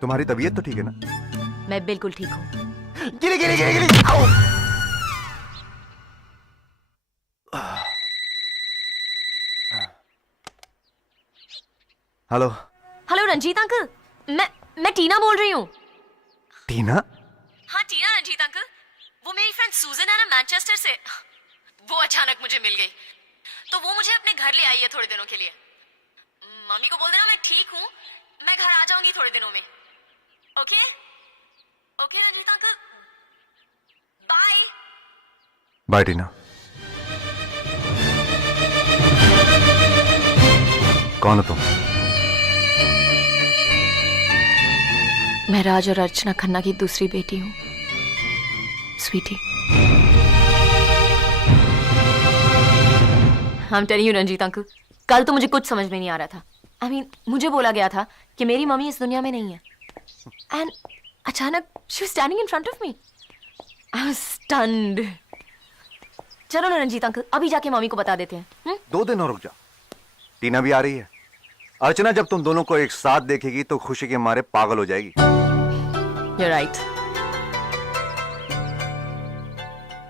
तुम्हारी तबीयत तो ठीक है ना? मैं बिल्कुल ठीक हूँ। गिली गिली गिली गिली। आओ। हेलो। हेलो रंजीत अंकल, मैं टीना बोल रही हूँ। टीना? हाँ टीना, रंजीत अंकल। वो मेरी फ्रेंड सूजन है ना मैनचेस्टर से, वो अचानक मुझे मिल गई तो वो मुझे अपने घर ले आई है थोड़े दिनों के लिए। मम्मी को बोल देना मैं ठीक हूँ, मैं घर आ जाऊंगी थोड़े दिनों में। Okay okay Ranjit uncle, bye. Bye Tina. कौन हो तुम? मैं राज और अर्चना खन्ना की दूसरी बेटी हूँ, Sweety. I'm telling you Ranjeet uncle, कल तो मुझे कुछ समझ में नहीं आ रहा था। I mean, मुझे बोला गया था कि मेरी मम्मी इस दुनिया में नहीं है, and अचानक she was standing in front of me. I was stunned. चलो ना रंजीत अंकल, अभी जाके मम्मी को बता देते हैं। 2 दिन और रुक जा, टीना भी आ रही है। अर्चना जब तुम दोनों को एक साथ देखेगी तो खुशी के मारे पागल हो जाएगी। You're right.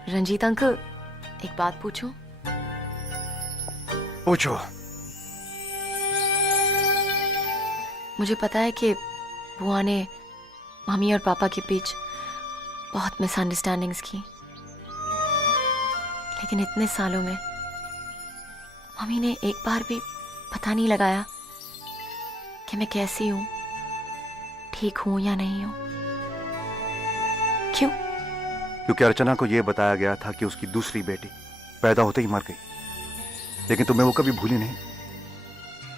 रंजीत अंकल, एक बात पूछूं? पूछो। मुझे पता है कि बुआ ने मम्मी और पापा के बीच बहुत मिसअंडरस्टैंडिंग्स की, लेकिन इतने सालों में मम्मी ने एक बार भी पता नहीं लगाया कि मैं कैसी हूं, ठीक हूं या नहीं हूं। क्यों? क्योंकि अर्चना को यह बताया गया था कि उसकी दूसरी बेटी पैदा होते ही मर गई, लेकिन तुम्हें वो कभी भूली नहीं।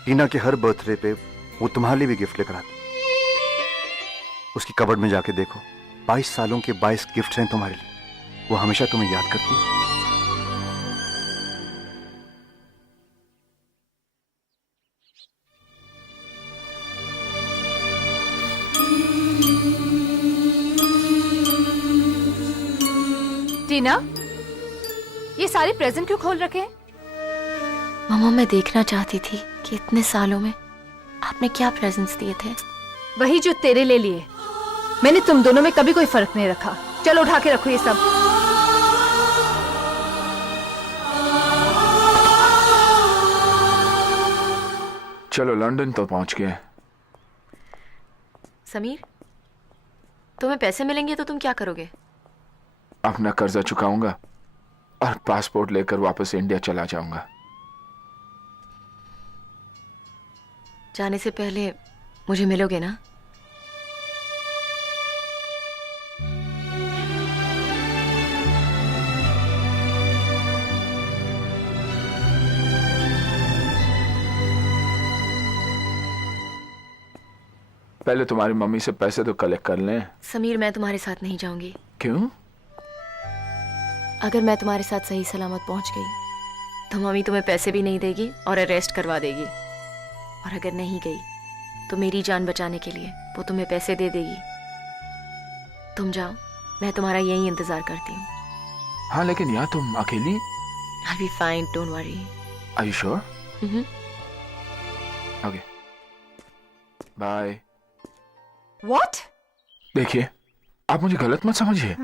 टीना के हर बर्थडे पे वो तुम्हारे लिए भी गिफ्ट लेकर आती। उसकी कबर्ड में जाके देखो, 22 सालों के 22 गिफ्ट हैं तुम्हारे लिए। वो हमेशा तुम्हें याद करती है। टीना, ये सारे प्रेजेंट क्यों खोल रखे हैं? मामा, मैं देखना चाहती थी कि इतने सालों में आपने क्या प्रेजेंट्स दिए थे। वही जो तेरे ले लिए। मैंने तुम दोनों में कभी कोई फर्क नहीं रखा। चलो उठा के रखो ये सब। चलो लंदन तो पहुंच गए। समीर, तुम्हें पैसे मिलेंगे तो तुम क्या करोगे? अपना कर्जा चुकाऊंगा और पासपोर्ट लेकर वापस इंडिया चला जाऊंगा। जाने से पहले मुझे मिलोगे ना? पहले तुम्हारी मम्मी से पैसे तो कलेक्ट कर लें। समीर, मैं तुम्हारे साथ नहीं जाऊंगी। क्यों? अगर मैं तुम्हारे साथ सही सलामत पहुंच गई तो मम्मी तुम्हें पैसे भी नहीं देगी और अरेस्ट करवा देगी। और अगर नहीं गई तो मेरी जान बचाने के लिए वो तुम्हें पैसे दे देगी। तुम जाओ, मैं तुम्हारा यही इंतजार करती हूँ। हाँ, लेकिन यहाँ तुम अकेली? I'll be fine, don't worry. Are you sure? Okay. Bye. What? देखिए, आप मुझे गलत मत समझिए।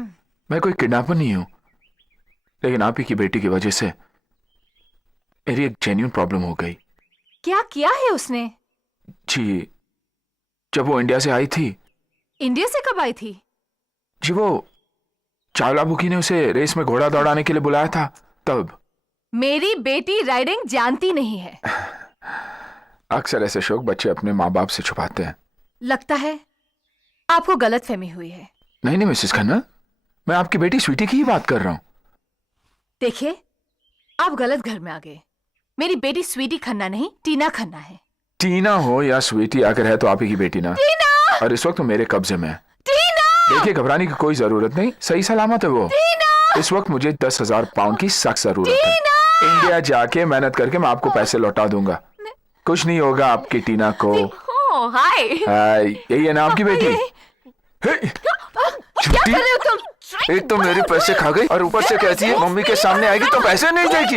मैं कोई किडनैपर नहीं हूं, लेकिन आप ही की बेटी की वजह से मेरी एक जेन्युइन प्रॉब्लम हो गई। क्या किया है उसने? जी, जब वो इंडिया से आई थी। इंडिया से कब आई थी? जी, वो चावला बुकी ने उसे रेस में घोड़ा दौड़ाने के लिए बुलाया था तब। मेरी बेटी राइडिंग जानती नहीं है। अक्सर ऐसे शौक बच्चे अपने माँ बाप से छुपाते हैं। लगता है आपको गलतफहमी हुई है। नहीं नहीं मिसेस खन्ना, मैं आपकी बेटी स्वीटी की ही बात कर रहा हूँ। देखिए, आप गलत घर में आ गए। मेरी बेटी स्वीटी खन्ना नहीं, टीना खन्ना है। टीना हो या स्वीटी, अगर है तो आप ही की बेटी ना। टीना! और इस वक्त तो मेरे कब्जे में है। टीना! देखिए, घबराने की कोई जरूरत नहीं, सही सलामत है वो। टीना! इस वक्त मुझे 10,000 पाउंड की सख्त जरूरत है। इंडिया जाके मेहनत करके मैं आपको पैसे लौटा दूंगा। कुछ नहीं होगा आपकी टीना को। हाय, यही है ना आपकी बेटी? क्या कर रहे हो तुम? एक तो मेरे पैसे खा गई और ऊपर से कहती है मम्मी के सामने आएगी तो पैसे नहीं देगी।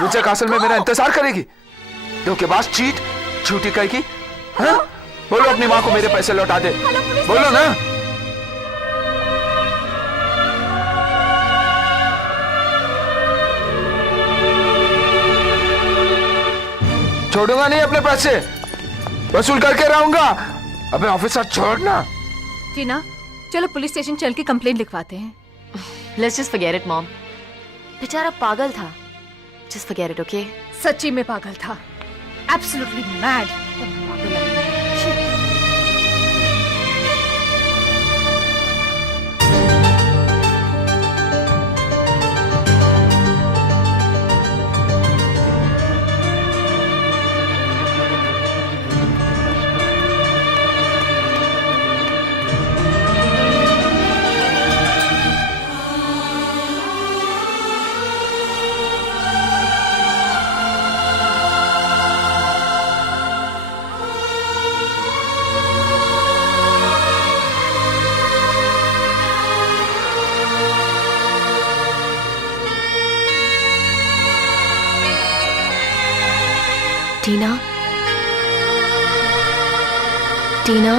मुझे कासल में मेरा इंतजार करेगी। धोखेबाज, चीट, झूठी कहेगी। हाँ? बोलो अपनी माँ को मेरे पैसे लौटा दे। बोलो ना। छोड़ूंगा नहीं अपने पैसे, वसूल करके रहूंगा। अबे ऑफिसर छोड़ना। टीना, चलो पुलिस स्टेशन चल के कंप्लेंट लिखवाते हैं। Let's just forget it, Mom. बेचारा पागल था। Just forget it, okay? सच्ची में पागल था। Absolutely mad. टीना, टीना,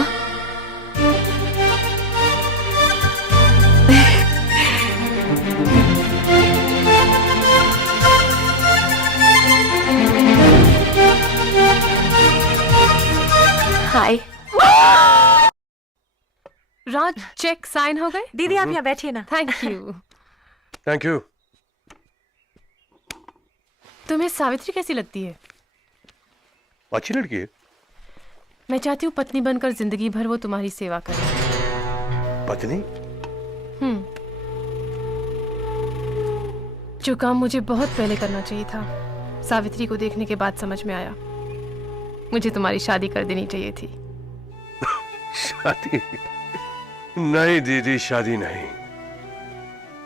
हाय। राज, चेक साइन हो गए? दीदी आप यहाँ बैठिए ना। Thank you. Thank you. तुम्हें सावित्री कैसी लगती है? अच्छी लड़की है। मैं चाहती हूँ पत्नी बनकर जिंदगी भर वो तुम्हारी सेवा करे। पत्नी? जो काम मुझे बहुत पहले करना चाहिए था, सावित्री को देखने के बाद समझ में आया। मुझे तुम्हारी शादी कर देनी चाहिए थी। शादी नहीं दीदी, शादी नहीं।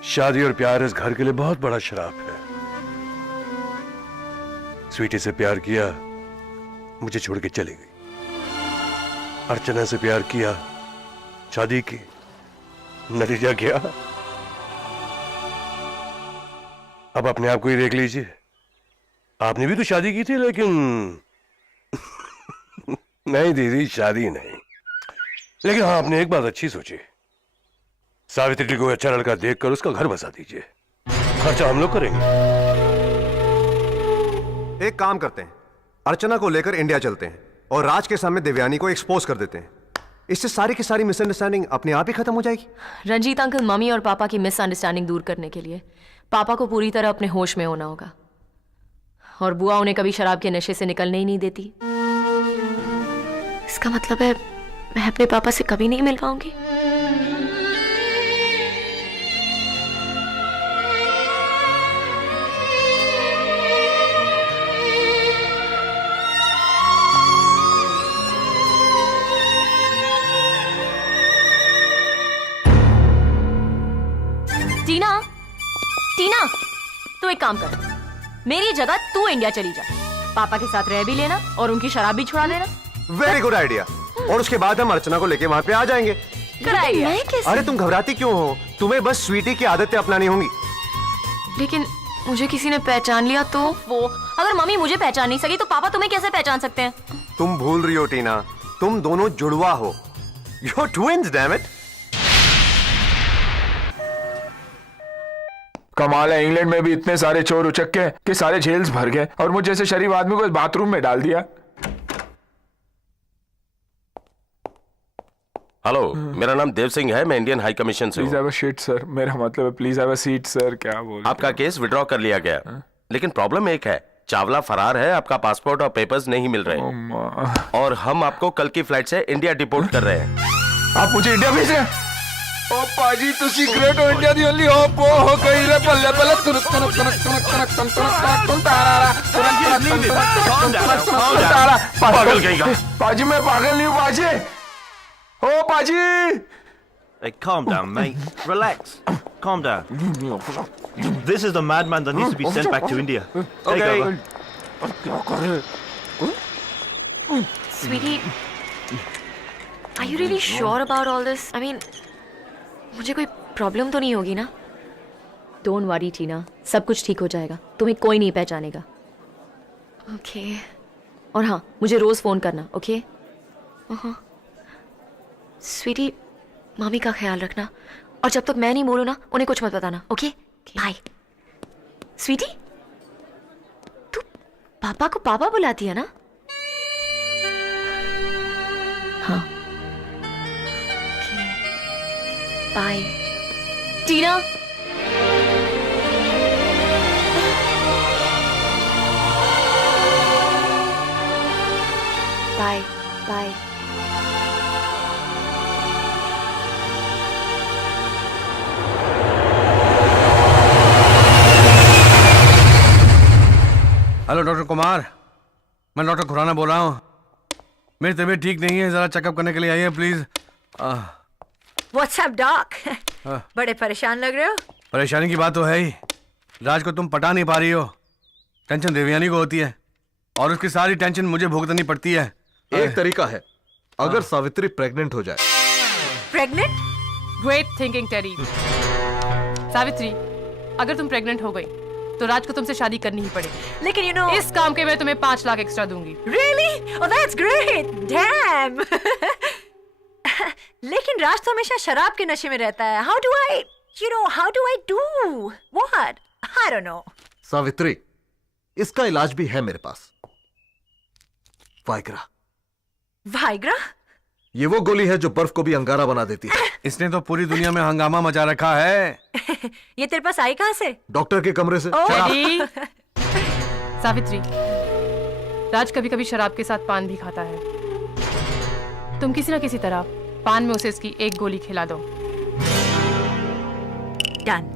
शादी और प्यार इस घर के लिए बहुत बड़ा श्राप है। स्वीटी से प्यार किया, मुझे छोड़ के चली गई। अर्चना से प्यार किया, शादी की, नतीजा क्या? अब अपने आप को ही देख लीजिए। आपने भी तो शादी की थी, लेकिन नहीं दीदी, शादी नहीं। लेकिन हाँ, आपने एक बात अच्छी सोची। सावित्री को अच्छा लड़का देखकर उसका घर बसा दीजिए। खर्चा हम लोग करेंगे। एक काम करते हैं, अर्चना को लेकर इंडिया चलते हैं और राज के सामने देवयानी को एक्सपोज कर देते हैं। इससे सारी की सारी मिसअंडरस्टैंडिंग अपने आप ही खत्म हो जाएगी। रंजीत अंकल, मम्मी और पापा की मिसअंडरस्टैंडिंग दूर करने के लिए पापा को पूरी तरह अपने होश में होना होगा। और बुआ उन्हें कभी शराब के नशे से निकलने ही नहीं देती। इसका मतलब है मैं अपने पापा से कभी नहीं मिल पाऊंगी। टीना, टीना, तू एक काम कर, मेरी जगह तू इंडिया चली जा। पापा के साथ रह भी लेना और उनकी शराब भी छुड़ा लेना। Very good idea. और उसके बाद हम अर्चना को लेके वहां पे आ जाएंगे। मैं कैसे? अरे तुम घबराती क्यों हो? तुम्हें बस स्वीटी की आदतें अपनानी होंगी। लेकिन मुझे किसी ने पहचान लिया तो? वो अगर मम्मी मुझे पहचान नहीं सकी तो पापा तुम्हें कैसे पहचान सकते हैं? तुम भूल रही हो टीना, तुम दोनों जुड़वा हो। You're twins, damn it. कमाल है, इंग्लैंड में भी इतने सारे चोर उचक्के कि सारे जेल्स भर गए और मुझे जैसे शरीफ आदमी को बाथरूम में डाल दिया। हेलो, मेरा नाम देव सिंह है, मैं इंडियन हाई कमीशन से please have a seat sir. मेरा मतलब है please have a seat sir. क्या बोल? आपका केस विड्रॉ कर लिया गया, लेकिन प्रॉब्लम एक है, चावला फरार है, आपका पासपोर्ट और पेपर्स नहीं मिल रहे और हम आपको कल की फ्लाइट से इंडिया डिपोर्ट कर रहे हैं। आप मुझे इंडिया भेज रहे हैं? ओ पाजी, तुसी ग्रेट हो, इंडिया दी ओनली होप हो गई रे बल्ले बल्ले। तुरक तुरक तुरक तुरक तुरक तुरक तुरक तुरक तारा पागल कहीं का। पाजी मैं पागल नहीं हूँ पाजी। ओ पाजी, Hey, calm down, mate. Relax. Calm down. This is the madman that needs to be sent back to India. Take over. Sweetie, are you really sure about all this? I mean, मुझे कोई problem तो नहीं होगी ना? Don't worry, टीना, सब कुछ ठीक हो जाएगा। तुम्हें कोई नहीं पहचानेगा। ओके। और हाँ, मुझे रोज फोन करना, ओके? स्वीटी, मामी का ख्याल रखना और जब तक मैं नहीं बोलूँ ना, उन्हें कुछ मत बताना, ओके? बाय। स्वीटी, तू पापा को पापा बुलाती है ना? हाँ। Bye. Tina, bye bye. Hello doctor Kumar, मैं डॉक्टर खुराना बोल रहा हूँ। मेरी तबीयत ठीक नहीं है, जरा चेकअप करने के लिए आइए प्लीज। व्हाट्सएप डॉक, बड़े परेशान लग रहे हो। परेशानी की बात तो है ही, राज को तुम पटा नहीं पा रही हो। टेंशन देवयानी को होती है और उसकी सारी टेंशन मुझे भुगतनी पड़ती है। एक तरीका है, अगर सावित्री प्रेग्नेंट हो जाए। प्रेग्नेंट? ग्रेट थिंकिंग टेरी। सावित्री, अगर तुम प्रेग्नेंट हो गई तो राज को तुमसे शादी करनी ही पड़ेगी। लेकिन यू नो, इस काम के मैं तुम्हें 5 लाख एक्स्ट्रा दूंगी। Really? Oh, that's great. Damn. लेकिन राज तो हमेशा शराब के नशे में रहता है। How do I do? What? I don't know. Savitri, इसका इलाज भी है मेरे पास। वाइग्रा। वाइग्रा? ये वो गोली है जो बर्फ को भी अंगारा बना देती है। इसने तो पूरी दुनिया में हंगामा मचा रखा है। ये तेरे पास आई कहां से? डॉक्टर के कमरे से। सावित्री, राज कभी कभी शराब के साथ पान भी खाता है। तुम किसी न किसी तरह पान में उसे इसकी एक गोली खिला दो। डन।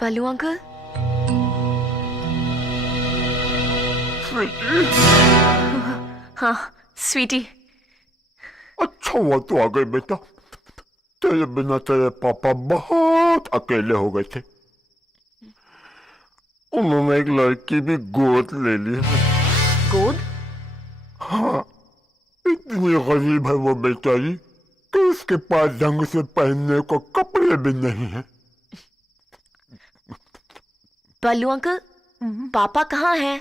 पल्लू अंकल, हाँ स्वीटी। अच्छा हुआ तू आ गई बेटा, तेरे बिना तेरे पापा बहुत अकेले हो गए थे। उन्होंने एक लड़की भी गोद ले ली है। गोद? हाँ, इतनी गरीब है वो बेचारी कि उसके पास ढंग से पहनने को कपड़े भी नहीं है। पल्लू अंकल, पापा कहाँ हैं?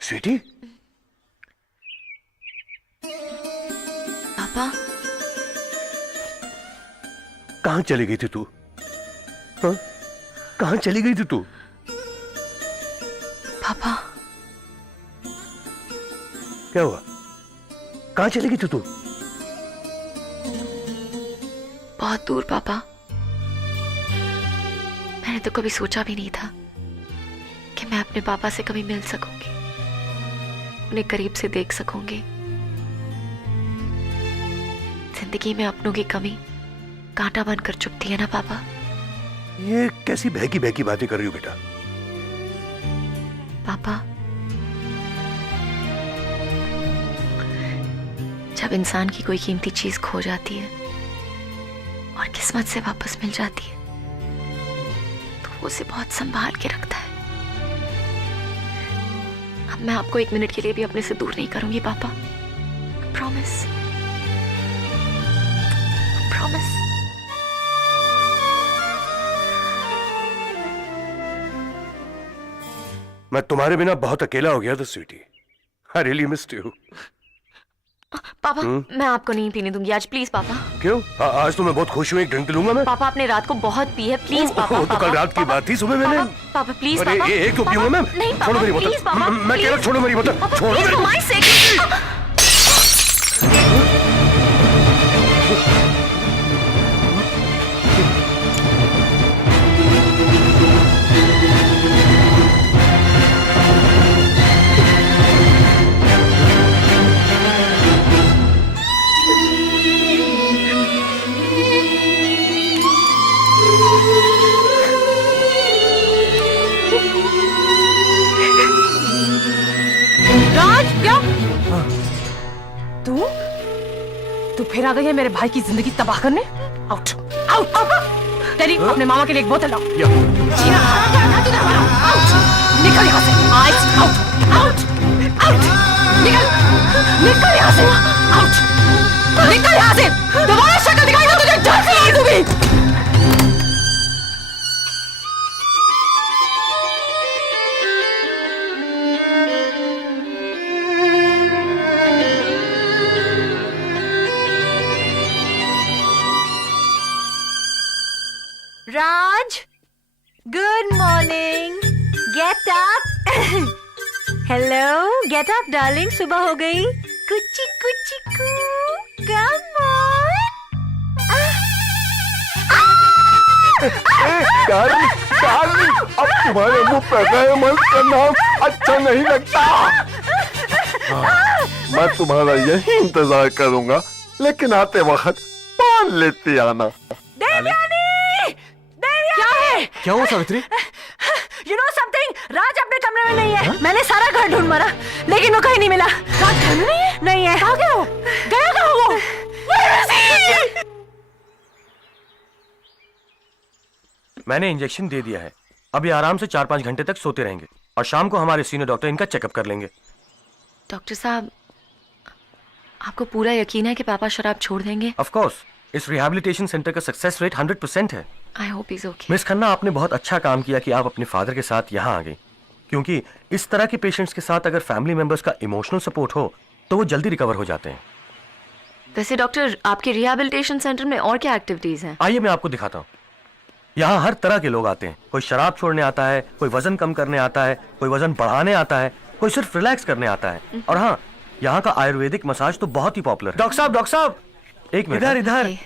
स्वीटी, पापा कहाँ चली गई थी तू? हाँ? कहाँ चली गई थी तू? पापा क्या हुआ? कहाँ चली गई थी तू? बहुत दूर पापा। मैंने तो कभी सोचा भी नहीं था कि मैं अपने पापा से कभी मिल सकूंगी, उन्हें करीब से देख सकूंगी। जिंदगी में अपनों की कमी कांटा बनकर चुभती है ना पापा। ये कैसी बहकी बहकी बातें कर रही हो बेटा? पापा, जब इंसान की कोई कीमती चीज खो जाती है और किस्मत से वापस मिल जाती है तो वो उसे बहुत संभाल के रखता है। अब मैं आपको एक मिनट के लिए भी अपने से दूर नहीं करूंगी पापा। Promise, promise. मैं तुम्हारे बिना बहुत अकेला हो गया था Sweety. I really missed you. पापा, मैं आपको नहीं पीने दूंगी आज, प्लीज पापा। क्यों? आज तो मैं बहुत खुश हूँ, एक ड्रिंक लूंगा मैं। पापा, आपने रात को बहुत पी है, प्लीज पापा। तो कल रात की बात थी, सुबह मैंने। पापा प्लीज अरे पापा। एक तो पीऊंगा मैं। नहीं पापा, छोड़ो मेरी प्लीज बोतल। पापा। मैं कह रहा छोड़ो मेरी बोतल। छोड़ो प्लीज, मेरी for my sake। राज, क्या तू फिर आ गई है मेरे भाई की जिंदगी तबाह करने? Out, out. टेरी, अपने मामा के लिए एक बोतल लाओ। जीना आउट, निकल यहाँ से। आउट, आउट, आउट, निकल, निकल यहाँ से। आउट, निकल यहाँ से। दोबारा शक्ल दिखाई तो तुझे जान से मार दूंगी। Raj, good morning, get up. Hello, get up darling, सुबह हो गई। कुची कुची कू, कम ऑन। डार्लिंग, डार्लिंग, अब तुम्हारे मुंह पे रहमत का नाम अच्छा नहीं लगता। मैं तुम्हारा यही इंतजार करूंगा, लेकिन आते वक्त पान लेते आना। देवयानी! क्या है? क्या हुआ सावित्री? You know something? राज अपने कमरे में नहीं है। मैंने सारा घर ढूंढ मारा, लेकिन वो कहीं नहीं मिला। राज घर में नहीं है? नहीं है। कहाँ गया वो? गया कहाँ वो? Where is he? मैंने इंजेक्शन दे दिया है, अभी आराम से 4-5 घंटे तक सोते रहेंगे और शाम को हमारे सीनियर डॉक्टर इनका चेकअप कर लेंगे। डॉक्टर साहब, आपको पूरा यकीन है कि पापा शराब छोड़ देंगे? ऑफ कोर्स, इस रिहैबिलिटेशन सेंटर का सक्सेस रेट 100% है। I hope is okay. Miss Khanna, आपने बहुत अच्छा काम किया कि आप अपने फादर के साथ यहाँ आ गई, क्योंकि इस तरह के पेशेंट्स के साथ अगर फैमिली मेंबर्स का इमोशनल सपोर्ट हो तो वो जल्दी रिकवर हो जाते हैं। वैसे डॉक्टर, आपके रिहैबिलिटेशन सेंटर में और क्या एक्टिविटीज हैं? आइए मैं आपको दिखाता हूँ। यहाँ हर तरह के लोग आते हैं। कोई शराब छोड़ने आता है, कोई वजन कम करने आता है, कोई वजन बढ़ाने आता है, कोई सिर्फ रिलैक्स करने आता है। और हाँ, यहाँ का आयुर्वेदिक मसाज तो बहुत ही पॉपुलर है। डॉक्टर साहब, एक मिनट। इधर।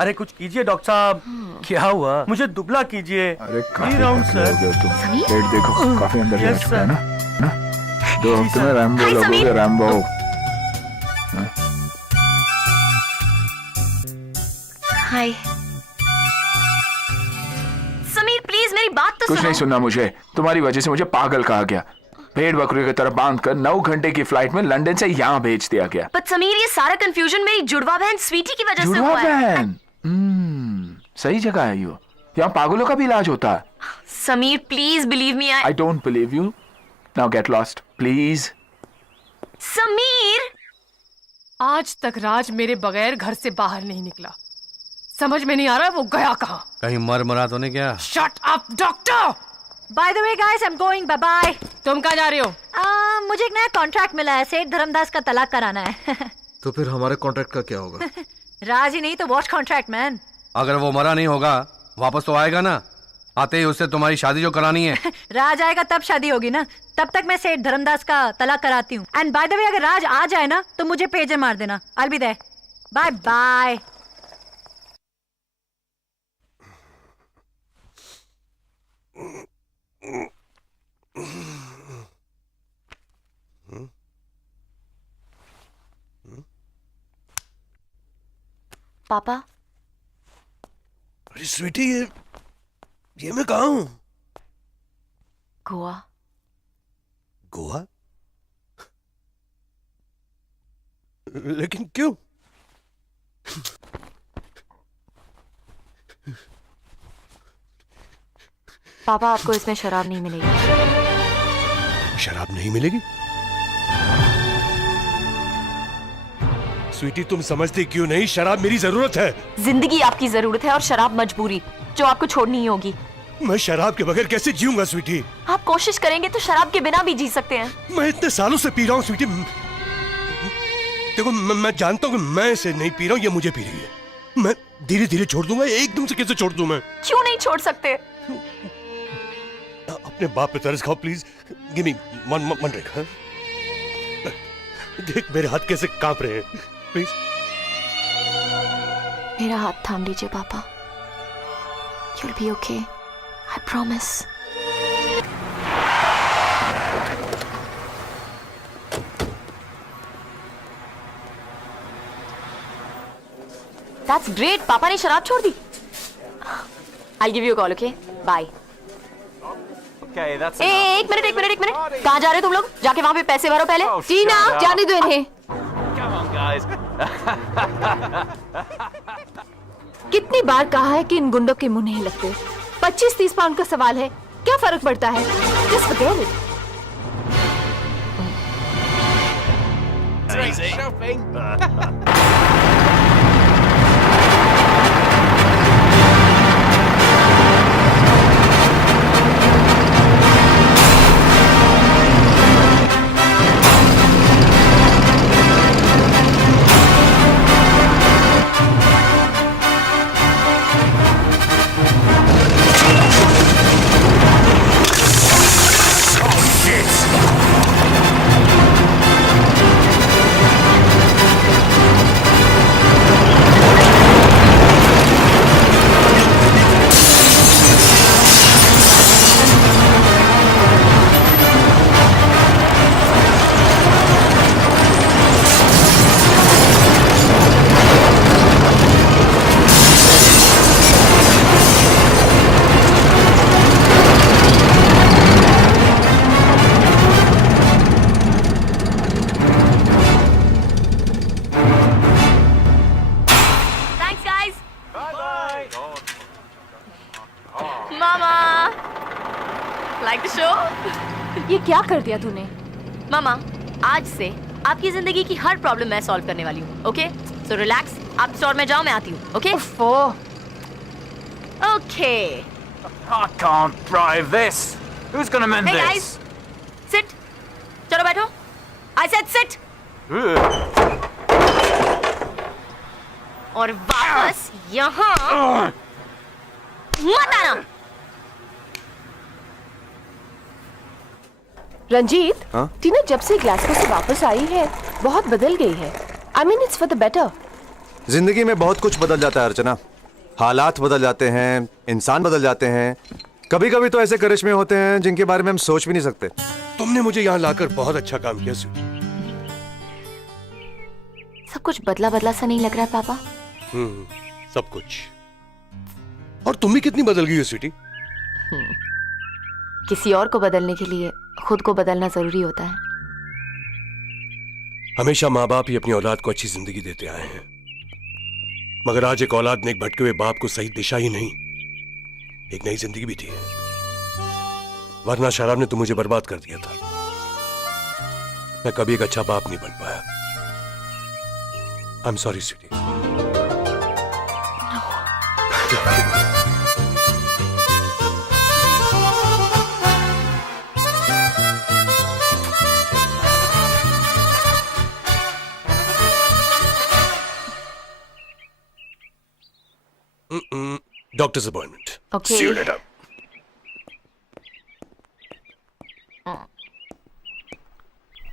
अरे कुछ कीजिए डॉक्टर साहब। क्या हुआ? मुझे दुबला कीजिए। अरे काफी पतले हो गए तुम। पेट देखो, काफी अंदर जा चुका है ना? 2 हफ्ते में रैम्बो लगोगे, रैम्बो। हाय समीर, प्लीज मेरी बात तो कुछ नहीं सुनना मुझे। तुम्हारी वजह से मुझे पागल कहा गया। भेड़ बकरी की तरह बांधकर 9 घंटे की फ्लाइट में लंदन से यहाँ भेज दिया गया। पर समीर, ये सारा कंफ्यूजन मेरी जुड़वा बहन स्वीटी की वजह से हुआ है। जुड़वा बहन? सही जगह है यो। यहाँ पागलों का भी इलाज होता है। Sameer please believe me. I don't believe you. Now get lost please. Sameer, आज तक राज मेरे बगैर घर से बाहर नहीं निकला। समझ में नहीं आ रहा वो गया कहाँ। कहीं मर मरा तो नहीं क्या? Shut up doctor. By the way guys, I'm going. Bye bye. तुम कहाँ जा रही हो? मुझे एक नया कॉन्ट्रैक्ट मिला है, सेठ धर्मदास का तलाक कराना है। तो फिर हमारे कॉन्ट्रैक्ट का क्या होगा? राज ही नहीं तो वॉच कॉन्ट्रैक्ट मैन। अगर वो मरा नहीं होगा वापस तो आएगा ना। आते ही उससे तुम्हारी शादी जो करानी है। राज आएगा तब शादी होगी ना। तब तक मैं सेठ धर्मदास का तलाक कराती हूँ। एंड बाय द वे, अगर राज आ जाए ना तो मुझे पेजर मार देना। I'll be there. Bye bye. पापा। अरे स्वीटी, ये मैं कहाँ हूँ? गोवा। गोवा? लेकिन क्यों? पापा, आपको इसमें शराब नहीं मिलेगी। शराब नहीं मिलेगी? स्वीटी, तुम समझती क्यों नहीं? शराब मेरी जरूरत है। जिंदगी आपकी जरूरत है और शराब मजबूरी, जो आपको छोड़नी ही होगी। मैं शराब के बगैर कैसे जीऊंगा स्वीटी? आप कोशिश करेंगे तो शराब के बिना भी जी सकते हैं। मैं इतने सालों से पी रहा हूँ स्वीटी। देखो, मैं जानता हूँ कि मैं इसे नहीं पी रहा हूँ, ये मुझे पी रही है। मैं धीरे धीरे छोड़ दूंगा, एकदम से कैसे छोड़ दूं मैं? क्यों नहीं छोड़ सकते? अपने बाप पे तरस खाओ please. Give me one drink. देख मेरे हाथ कैसे कांप रहे हैं। प्लीज मेरा हाथ थाम लीजिए पापा। You'll be okay. I promise. That's great. पापा ने शराब छोड़ दी। I'll give you a call, okay? Bye. Okay, that's एक मिनट। कहाँ जा रहे हो तुम लोग? जाके वहाँ पे पैसे भरो पहले। टीना, जाने दो इन्हें। Come on, guys. कितनी बार कहा है कि इन गुंडों के मुंह नहीं लगते। 25-30 पाउंड का सवाल है, क्या फर्क पड़ता है? Just forget it. ये क्या कर दिया तूने? मामा, आज से आपकी जिंदगी की हर प्रॉब्लम मैं सॉल्व करने वाली हूँ, ओके? सो रिलैक्स, आप स्टोर में जाओ, मैं आती हूँ, okay? Okay. I can't drive this. Who's gonna mend Hey this? guys, sit. चलो बैठो। I said sit. और वापस यहाँ मत आना। रंजीत, हाँ? टीना जब से ग्लासगो से वापस आई है बहुत बदल गई है। I mean it's for the better. जिंदगी में बहुत कुछ बदल जाता है अर्चना। हालात बदल जाते हैं, इंसान बदल जाते हैं। कभी कभी तो ऐसे करिश्मे होते हैं जिनके बारे में हम सोच भी नहीं सकते। तुमने मुझे यहाँ लाकर बहुत अच्छा काम किया स्वीटी। सब कुछ बदला बदला सा नहीं लग रहा है पापा? सब कुछ। और तुम भी कितनी बदल गई हो स्वीटी। किसी और को बदलने के लिए खुद को बदलना जरूरी होता है। हमेशा माँ बाप ही अपनी औलाद को अच्छी जिंदगी देते आए हैं, मगर आज एक औलाद ने एक भटके हुए बाप को सही दिशा ही नहीं, एक नई जिंदगी भी दी है। वरना शराब ने तो मुझे बर्बाद कर दिया था। मैं कभी एक अच्छा बाप नहीं बन पाया। I am sorry Sweety. Doctor's appointment. Okay. See you later.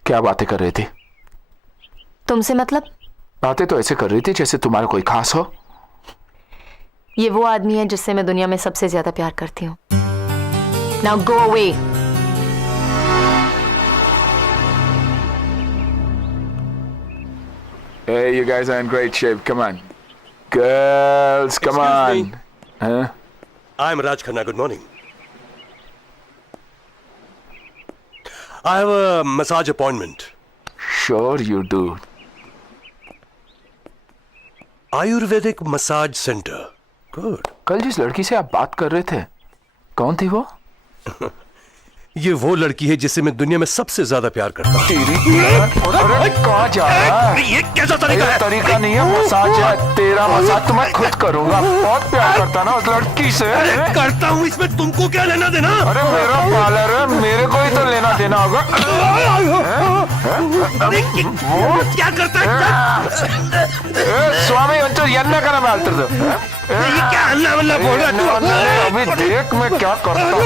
क्या बातें कर रही थी? तुमसे मतलब? बातें तो ऐसे कर रही थी जैसे तुम्हारा कोई खास हो। ये वो आदमी है जिससे मैं दुनिया में सबसे ज्यादा प्यार करती हूँ। Now go away. Hey, you guys are in great shape. Come on. Girls, come Excuse on. me. Huh? I am Raj Khanna. Good morning. I have a massage appointment. Sure you do. Ayurvedic massage center. Good. कल जिस लड़की से आप बात कर रहे थे, कौन थी वो? ये वो लड़की है जिससे मैं दुनिया में सबसे ज्यादा प्यार करता हूँ। अरे कहाँ जा रहा है? ये कैसा तरीका है? तरीका नहीं है, मसाज है। तेरा मसाज तो मैं खुद करूंगा। बहुत प्यार करता ना उस लड़की से। अरे करता हूँ, इसमें तुमको क्या लेना देना? अरे मेरा पार्लर है, मेरे को ही तो लेना देना होगा। क्या करता है? स्वामी अंचल यन्ना का नाम आल्टर दो। ये क्या हल्ला वल्ला बोल रहा है तू? अभी देख मैं क्या करता हूँ।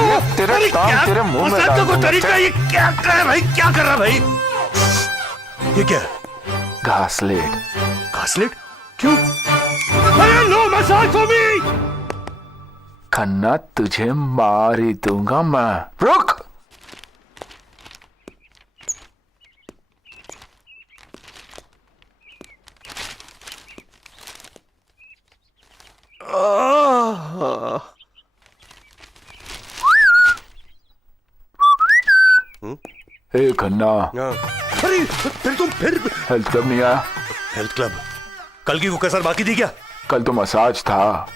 ये तेरे काम तेरे मुंह में डाल दूंगा। तरीका ये क्या कर रहा है भाई? क्या कर रहा है भाई? ये क्या है? घासलेट। घासलेट? क्यों? अरे no massage for me. Khanna तुझे मार ही दूंगा मैं। रुक। हे खन्ना। अरे फिर तुम हेल्थ क्लब नहीं आया? Health club? कल की को कसर बाकी थी क्या? कल तो मसाज था,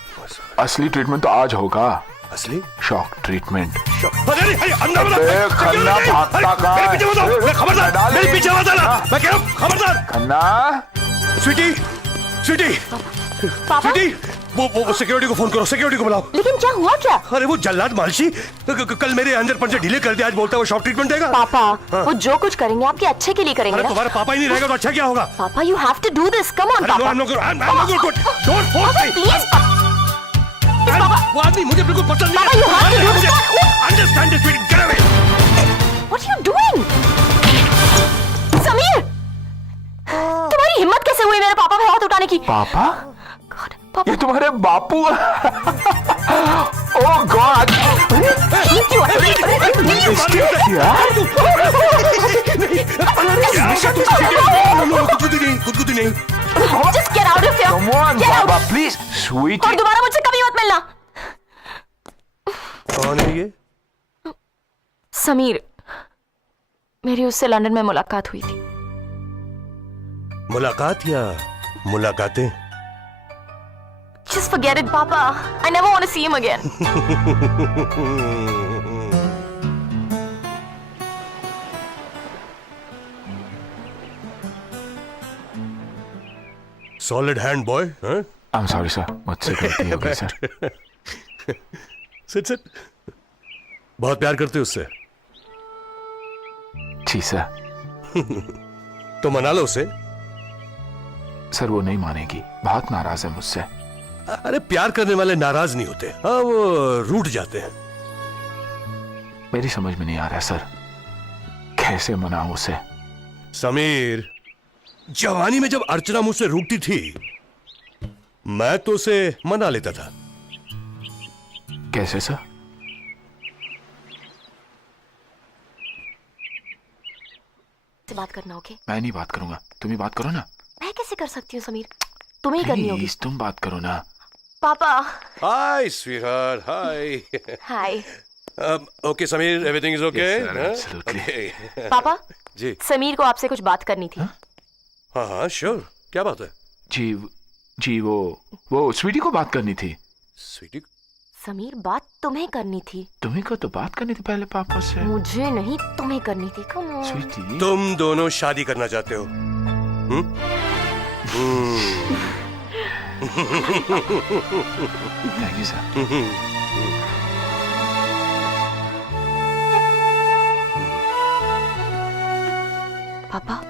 असली ट्रीटमेंट तो आज होगा। असली? Shock treatment. अरे खन्ना भागता कहाँ है? खबरदार, मेरे पीछे मत आना। मैं कह रहा हूँ खबरदार। खन्ना। स्वीटी, स्वीटी, स्वीटी, वो सिक्योरिटी को फोन करो, सिक्योरिटी को बुलाओ। लेकिन क्या हुआ क्या? अरे वो जल्लाद मालशी कल मेरे अंदर पंचे ढीले कर दिया, आज बोलता है वो शॉक ट्रीटमेंट देगा। पापा, वो जो कुछ करेंगे आपके अच्छे के लिए करेंगे अरे ना? तुम्हारा पापा ही नहीं रहेगा तो अच्छा क्या होगा? पापा, you have to do this. Come on, अरे पापा. I'm not good. Don't force me. Please, वो आदमी मुझे बिल्कुल पसंद नहीं है। Papa, you have to do this. Understand this, sweetie. Get away. what are you doing? Sameer, तुम्हारी हिम्मत कैसे हुई मेरे पापा पे हाथ उठाने की? पापा? पापा, ये तुम्हारे बापू? ओह गॉड! कुछ नहीं। Just get out of here. Come on, Get out. Baba, please, sweet. और दोबारा मुझसे कभी मत मिलना। कौन है ये? समीर, मेरी उससे लंदन में मुलाकात हुई थी। मुलाकात या मुलाकातें? Just forget it, Papa. I never want to see him again. Solid hand boy. I am sorry sir, मुझसे गलती हो गई सर। Sit sit. बहुत प्यार करते हो उससे? जी सर। तो मना लो उसे। सर वो नहीं मानेगी, बहुत नाराज है मुझसे। अरे प्यार करने वाले नाराज नहीं होते, हाँ वो रूठ जाते हैं। मेरी समझ में नहीं आ रहा सर, कैसे मनाऊं उसे? समीर, जवानी में जब अर्चना मुझसे रूठती थी मैं तो उसे मना लेता था। कैसे सर? से बात करना। ओके, मैं नहीं बात करूंगा, तुम ही बात करो ना। मैं कैसे कर सकती हूँ समीर, तुम्हें ही करनी होगी। प्लीज तुम बात करो ना। Papa. Hi sweetheart, hi. Hi. Okay Sameer, everything is Yes, okay? Papa ji Sameer को आपसे कुछ बात करनी थी। हाँ हाँ श्योर, क्या बात है? जी वो स्वीटी को बात करनी थी। स्वीटी? समीर बात तुम्हें करनी थी। तुम्ही को तो बात करनी थी पहले पापा से। मुझे नहीं, तुम्हें करनी थी। कम ऑन स्वीटी, तुम दोनों शादी करना चाहते हो? Thank you sir. पापा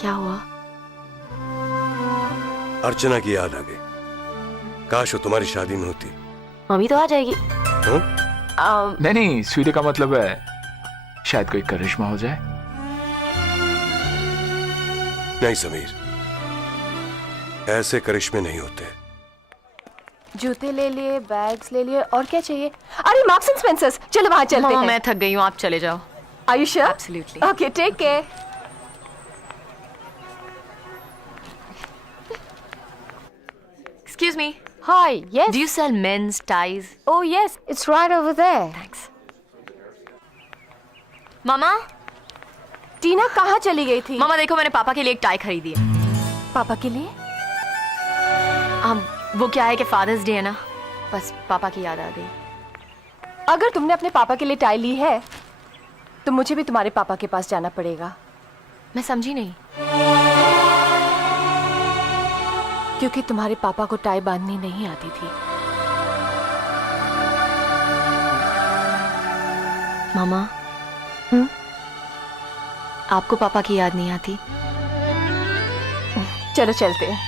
क्या हुआ? अर्चना की याद आ गई। काश वो तुम्हारी शादी में होती। मम्मी तो आ जाएगी। नहीं, स्वीटी का मतलब है शायद कोई करिश्मा हो जाए। नहीं समीर, ऐसे करिश्मे नहीं होते। जूते ले लिए, बैग्स ले लिए, और क्या चाहिए? अरे मार्क्स एंड स्पेंसर्स, चलो वहां चलते हैं। मैं थक गई हूँ, आप चले जाओ। Are you sure? Absolutely. Okay, take care. Excuse me. Hi, yes. Do you sell men's ties? Oh yes, it's right over there. Thanks. मामा, टीना कहाँ चली गई थी? मामा देखो मैंने पापा के लिए एक टाई खरीदी है। पापा के लिए? वो क्या है कि फादर्स डे है ना, बस पापा की याद आ गई। अगर तुमने अपने पापा के लिए टाई ली है तो मुझे भी तुम्हारे पापा के पास जाना पड़ेगा। मैं समझी नहीं। क्योंकि तुम्हारे पापा को टाई बांधनी नहीं आती थी। मामा, आपको पापा की याद नहीं आती? चलो चलते हैं।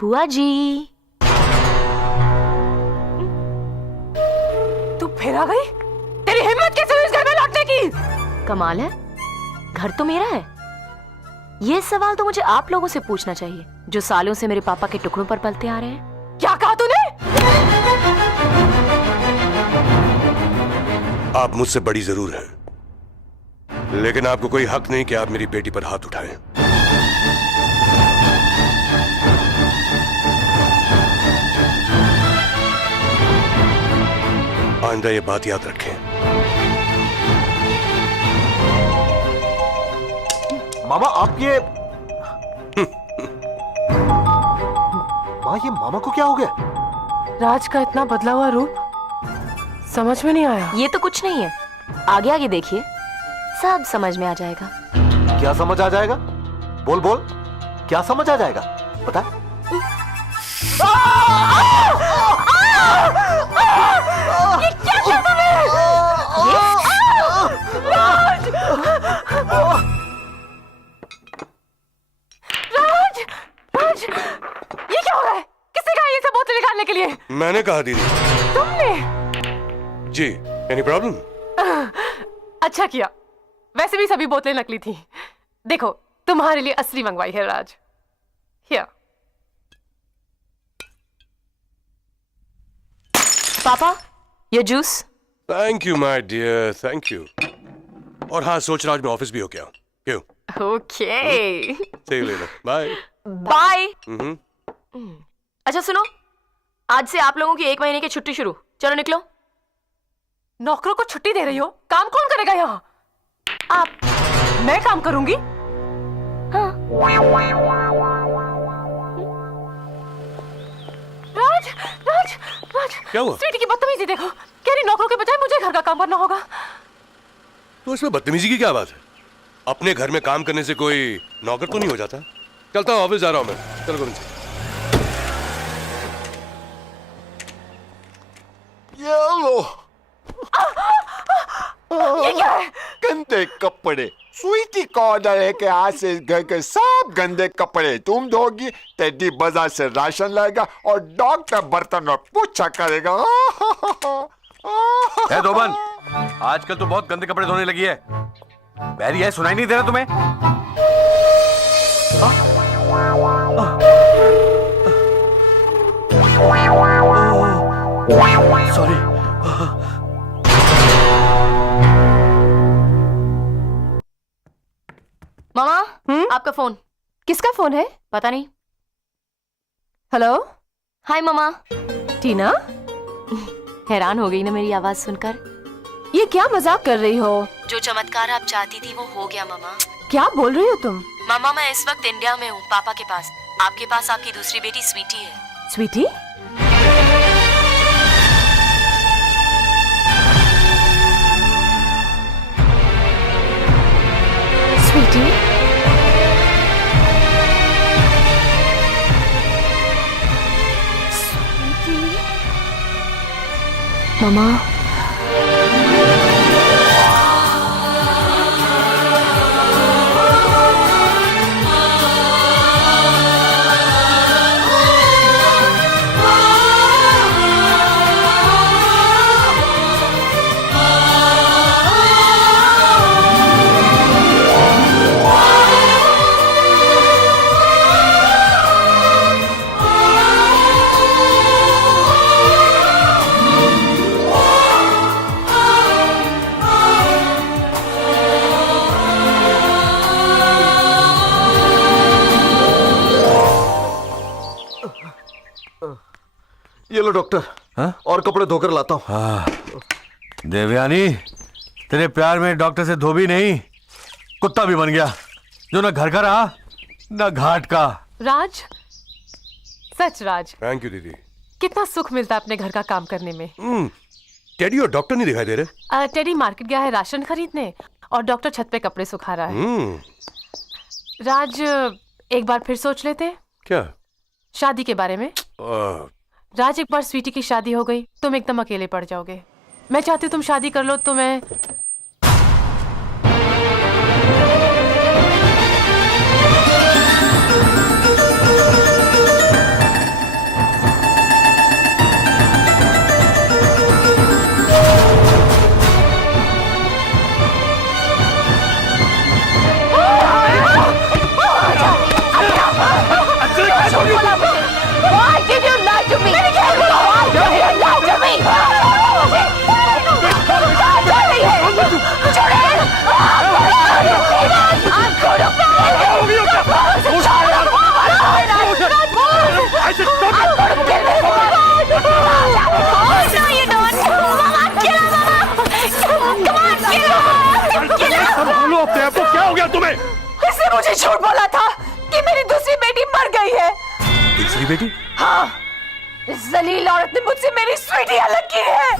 बुआ जी, तू फिर आ गई? तेरी हिम्मत कैसे हुई इस घर में लौटने की? कमाल है, घर तो मेरा है। ये सवाल तो मुझे आप लोगों से पूछना चाहिए, जो सालों से मेरे पापा के टुकड़ों पर पलते आ रहे हैं। क्या कहा तूने? आप मुझसे बड़ी जरूर हैं, लेकिन आपको कोई हक नहीं कि आप मेरी बेटी पर हाथ उठाएं। आइंदा ये बात याद रखें। मामा आप ये माँ, ये मामा को क्या हो गया? राज का इतना बदला हुआ रूप समझ में नहीं आया। ये तो कुछ नहीं है, आगे आगे देखिए, सब समझ में आ जाएगा। क्या समझ आ जाएगा? बोल बोल, क्या समझ आ जाएगा? बता। ये क्या किया तूने? राज! राज! राज! ये क्या हो रहा है? किसने कहा ये सब बोतल निकालने के लिए? मैंने कहा दीदी। तुमने? जी, एनी प्रॉब्लम? अच्छा किया, वैसे भी सभी बोतलें नकली थी। देखो तुम्हारे लिए असली मंगवाई है राज। हियर। पापा, ये जूस। Thank you my dear, thank you. और हाँ, सोच रहा आज मैं ऑफिस भी हो गया हूँ। क्यों? Okay, See you later. Bye. Bye. Mhm. अच्छा सुनो, आज से आप लोगों की 1 महीने की छुट्टी शुरू। चलो निकलो। नौकरों को छुट्टी दे रही हो? काम कौन करेगा यहाँ? आप। मैं काम करूंगी? हाँ। राज, क्या हुआ? स्वीटी की बदतमीजी देखो। कह रही नौकरों के बजाय मुझे घर का काम करना होगा। तो इसमें बदतमीजी की क्या बात है? अपने घर में काम करने से कोई नौकर तो नहीं हो जाता। चलता हूँ, ऑफिस जा रहा हूँ मैं। चलो गोविंद सिंह। ये लो। ये क्या है? गंदे कपड़े। स्वीटी का ऑर्डर है कि आज से इस घर के सब गंदे कपड़े तुम धोगी, टेडी बाजार से राशन लाएगा और डॉक्टर बर्तन और पोछा करेगा। है धोबन, आजकल तो बहुत गंदे कपड़े धोने लगी है। बैरी है, सुनाई नहीं दे रहा तुम्हें? सॉरी। मामा, आपका फोन। किसका फोन है? पता नहीं। हेलो। हाय मामा। टीना, हैरान हो गई ना मेरी आवाज सुनकर? ये क्या मजाक कर रही हो? जो चमत्कार आप चाहती थी वो हो गया मामा। क्या बोल रही हो तुम? मामा, मैं इस वक्त इंडिया में हूँ, पापा के पास। आपके पास आपकी दूसरी बेटी स्वीटी है। स्वीटी? स्वीटी? मामा, ये लो डॉक्टर। हाँ? और कपड़े धोकर लाता हूँ। हाँ। देवयानी, तेरे प्यार में डॉक्टर से धोबी नहीं, कुत्ता भी बन गया, जो ना घर का रहा ना घाट का। राज, सच राज, थैंक यू दीदी। कितना सुख मिलता है अपने घर का काम करने में। टेडी और डॉक्टर नहीं दिखाई दे रहे। टेडी मार्केट गया है राशन खरीदने और डॉक्टर छत पे कपड़े सुखा रहा है। राज, एक बार फिर सोच लेते हैं क्या? शादी के बारे में। राज, एक बार स्वीटी की शादी हो गई तुम एकदम अकेले पड़ जाओगे। मैं चाहती हूँ तुम शादी कर लो तो मैं Why did you lie to me? Why did you lie to me? संभालो अपने आप को, क्या हो गया तुम्हें? इसने मुझे झूठ बोला था कि मेरी दूसरी बेटी मर गई है। दूसरी बेटी? हाँ, इस जलील औरत ने मुझसे मेरी स्वीटी अलग की है।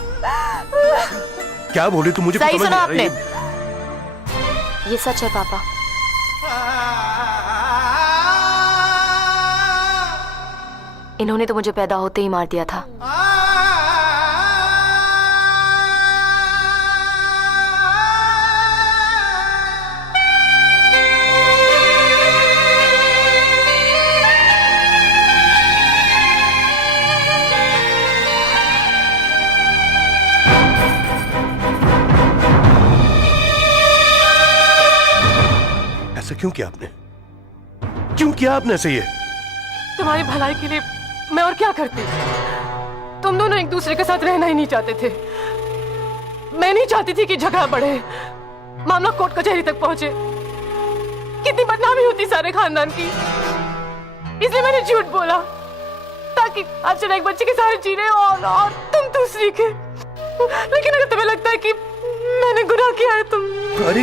क्या बोले तुम? मुझे सही समझ सुना नहीं आ रही। आपने। ये सच है पापा। इन्होंने तो मुझे पैदा होते ही मार दिया था। ऐसा क्यों किया आपने? क्यों किया आपने ऐसे? ये तुम्हारी भलाई के लिए मैं और क्या करती। तुम दोनों एक दूसरे के साथ रहना ही नहीं चाहते थे। मैं नहीं चाहती थी कि झगड़ा बढ़े, मामला कोर्ट कचहरी तक पहुंचे, कितनी बदनामी होती सारे खानदान की। इसलिए मैंने झूठ बोला ताकि अर्चना एक बच्चे के साथ जी रहे और तुम दूसरी के। लेकिन अगर तुम्हें लगता है कि मैंने गुनाह किया है तुम। अरे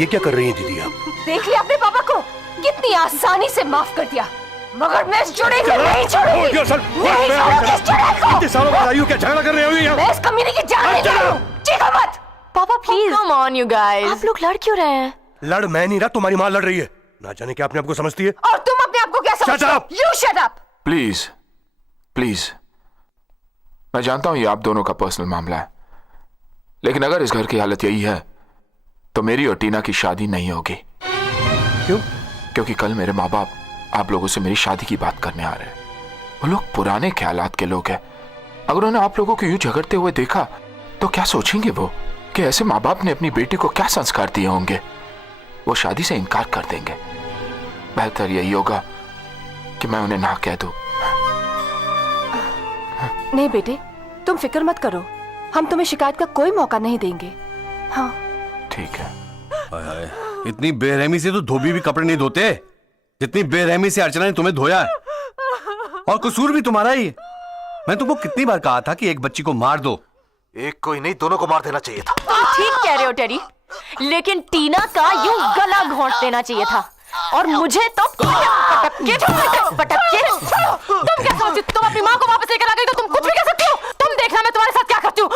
ये क्या कर रही हैं दीदी आप? देख लिया अपने पापा को, कितनी आसानी से माफ कर दिया। मगर मैं इस चुड़ैल को नहीं छोड़ूंगी। नहीं छोड़ूंगी इस चुड़ैल को। इतने सालों बाद आई हो, क्या झगड़ा कर रहे हो यहाँ? मैं इस कमीने की जान ले रहा हूँ। चीखो मत। पापा please come on you guys. आप लोग लड़ क्यों रहे हैं? लड़ मैं नहीं रहा, तुम्हारी माँ लड़ रही है। ना जाने क्या अपने आप को समझती है। और तुम अपने आप को क्या समझते हो? You shut up. Please please, मैं जानता हूं ये आप दोनों का पर्सनल मामला है, लेकिन अगर इस घर की हालत यही है तो मेरी और टीना की शादी नहीं होगी। क्यों? क्योंकि कल मेरे माँ बाप आप लोगों से मेरी शादी की बात करने आ रहे हैं। वो लोग पुराने ख्यालात के लोग हैं। अगर उन्हें आप लोगों को यूं झगड़ते हुए देखा तो क्या सोचेंगे वो कि ऐसे माँ बाप ने अपनी बेटी को क्या संस्कार दिए होंगे? वो शादी से इनकार कर देंगे। बेहतर यही होगा कि मैं उन्हें ना कह दूं। नहीं बेटे, तुम फिक्र मत करो, हम तुम्हें शिकायत का कोई मौका नहीं देंगे। हाँ ठीक है। हाय हाय, इतनी बेरहमी से तो धोबी भी कपड़े नहीं धोते जितनी बेरहमी से अर्चना ने तुम्हें धोया है। और कसूर भी तुम्हारा ही है। मैं तुमको कितनी बार कहा था कि एक बच्ची को मार दो। एक को ही नहीं, दोनों को मार देना चाहिए था। तुम ठीक कह रहे हो टेडी, लेकिन टीना का यूं गला घोंट देना चाहिए था। और मुझे तो पटक के तुम क्या सोचती? तुम अपनी माँ को वापस लेकर आ गई तो तुम कुछ भी कर सकती हो। तुम देखना मैं तुम्हारे साथ क्या करती हूँ।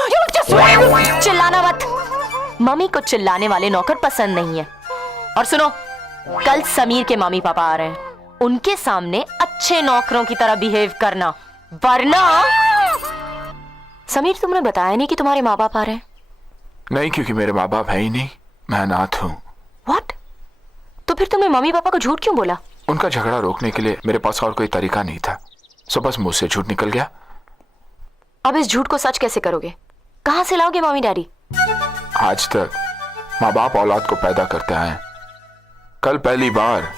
चिल्लाना मत। मम्मी को चिल्लाने वाले नौकर पसंद नहीं है। और सुनो, कल समीर के मम्मी पापा आ रहे हैं, उनके सामने अच्छे नौकरों की तरह बिहेव करना, वरना। समीर तुमने बताया नहीं कि तुम्हारे माँ बाप आ रहे हैं? नहीं, क्योंकि मेरे माँ बाप है ही नहीं, मैं अनाथ हूँ। What? तो फिर तुमने मम्मी पापा को झूठ क्यों बोला? उनका झगड़ा रोकने के लिए मेरे पास और कोई तरीका नहीं था, सो बस मुझसे झूठ निकल गया। अब इस झूठ को सच कैसे करोगे? कहाँ से लाओगे मम्मी डैडी? आज तक माँ बाप औलाद को पैदा करते आए, कल पहली बार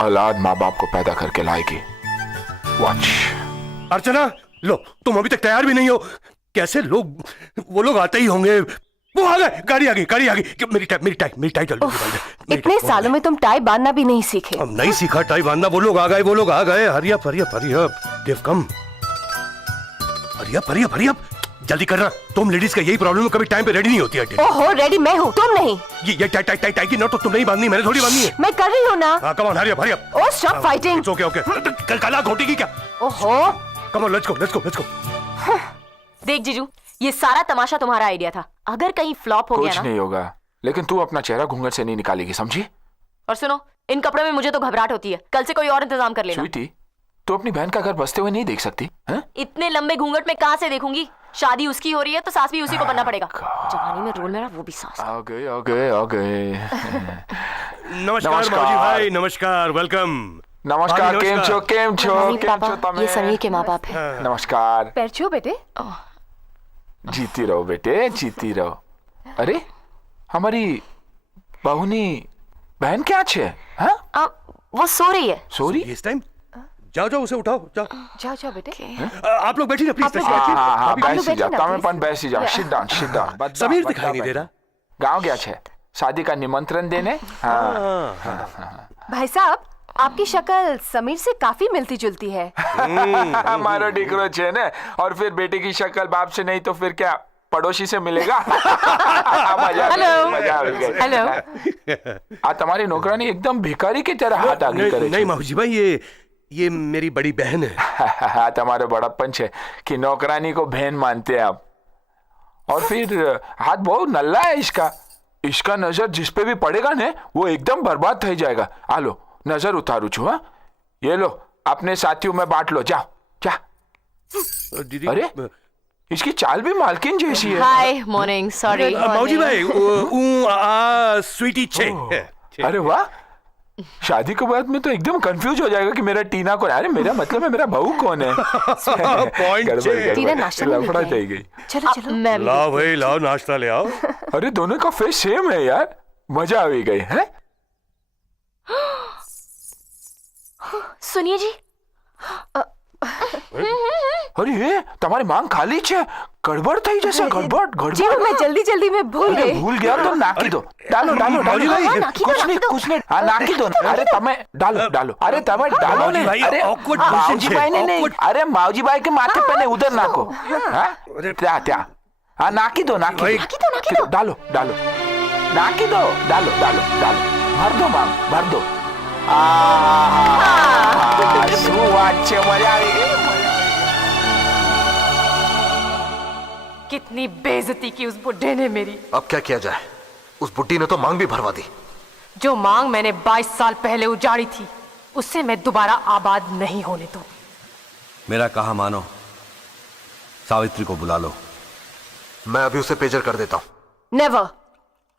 औलाद माँ बाप को पैदा करके लाएगी। वॉच। अर्चना, लो तुम अभी तक तैयार भी नहीं हो। कैसे लोग, वो लोग आते ही होंगे। वो आ गए, गाड़ी आ गई। मेरी टाई जल्दी निकाल दे। इतने सालों में तुम टाई बांधना भी नहीं सीखे। अब नहीं सीखा टाई बांधना। वो लोग आ गए। हरी अप देव कम। हरी अप जल्दी करना। तुम लेडीज का यही प्रॉब्लम है, कभी टाइम पे रेडी नहीं होती है। ओहो, रेडी मैं हूँ, तुम नहीं। ये टाई की नोट तो तुम नहीं बांधनी, मैंने थोड़ी बांधनी है। मैं कर रही हूँ ना। Come on, hurry up. Oh, stop fighting. Okay. काला घोटी की क्या? ओहो, कम ऑन, लेट्स गो। देख जीजू, ये सारा तमाशा तुम्हारा आइडिया था। अगर कहीं फ्लॉप हो गया कुछ ना, नहीं होगा, लेकिन तू अपना चेहरा घूंघट से नहीं निकालेगी, समझी? और सुनो, इन कपड़ों में मुझे तो घबराहट होती है। कल से कोई और इंतजाम कर लेना। स्वीटी, तू अपनी बहन का घर बसते हुए नहीं देख सकती है? इतने लंबे घूंघट में कहाँ से देखूंगी? शादी उसकी हो रही है तो सास भी उसी को बनना पड़ेगा। जवानी में रोल मेरा, वो भी सास। आ गए। नमस्कार बाबूजी भाई, नमस्कार, वेलकम। नमस्कार, केम छो? मम्मी पापा, ये समीर के माँ बाप है। नमस्कार। पैर छू बेटे। जीती रहो बेटे, जीती रहो। अरे हमारी बहुनी बहन क्या छे? हाँ? वो सो रही है। सोरी? इस टाइम? जाओ उसे उठाओ, जाओ बेटे। आप लोग बैठिए प्लीज। हाँ, बैसी जाओ, તમે પણ બેસી जाओ। Sit down। समीर दिखाई नहीं दे रहा। गाँव गया छे शादी का निमंत्रण देने। भाई साहब, आपकी शक्ल समीर से काफी मिलती जुलती है। हमारा डिकरो छे ने, और फिर बेटे की शक्ल बाप से नहीं तो फिर क्या पड़ोसी से मिलेगा? हेलो। आ तुम्हारी नौकरानी एकदम भिखारी की तरह हाथ आगे करे। नहीं माऊजी भाई, ये मेरी बड़ी बहन है। तुम्हारे बड़प्पन छे कि नौकरानी को बहन मानते हैं आप। और फिर हाथ बहुत नल्ला है इसका नजर जिस पे भी पड़ेगा ने वो एकदम बर्बाद થઈ जाएगा। आ लो, नजर उतारू छू। हाँ, ये लो, अपने साथियों में बांट लो, जा। दीदी, अरे इसकी चाल भी मालकिन जैसी है। हाय, मॉर्निंग, सॉरी। माऊजी भाई, स्वीटी छे। अरे वाह, शादी के बाद में तो एकदम कंफ्यूज हो जाएगा कि मेरा टीना कौन है। अरे मेरा मतलब है मेरा बहू कौन है। टीना नाश्ता नहीं लफड़ा लेके आई। गई। चलो। मैं भी। लाओ भाई, लाओ नाश्ता ले आओ। अरे दोनों का फेस सेम है यार, मजा आ गई है। सुनिए जी, अरे ये तुम्हारी मांग खाली छे, गड़बड़ थई जैसे। गड़बड़ जी, मैं जल्दी में भूल गई। भूल गया तो नाकी दो। डालो। कुछ नहीं। हाँ, नाकी दो। अरे तमे डालो। अरे तमे डालो नहीं। अरे माऊजी भाई ने नहीं। अरे माऊजी भाई के माथे पे नहीं, उधर नाको। क्या? हाँ, नाकी दो। डालो। नाकी दो। डालो। भर दो माम, भर दो। अच्छे मजा आएगी। कितनी बेइज्जती की उस बुड्ढे ने मेरी। अब क्या किया जाए? उस बुड्ढी ने तो मांग भी भरवा दी। जो मांग मैंने 22 साल पहले उजाड़ी थी, उससे मैं दोबारा आबाद नहीं होने दूं। मेरा कहा मानो, सावित्री को बुला लो। मैं अभी उसे पेजर कर देता हूं। नेवर।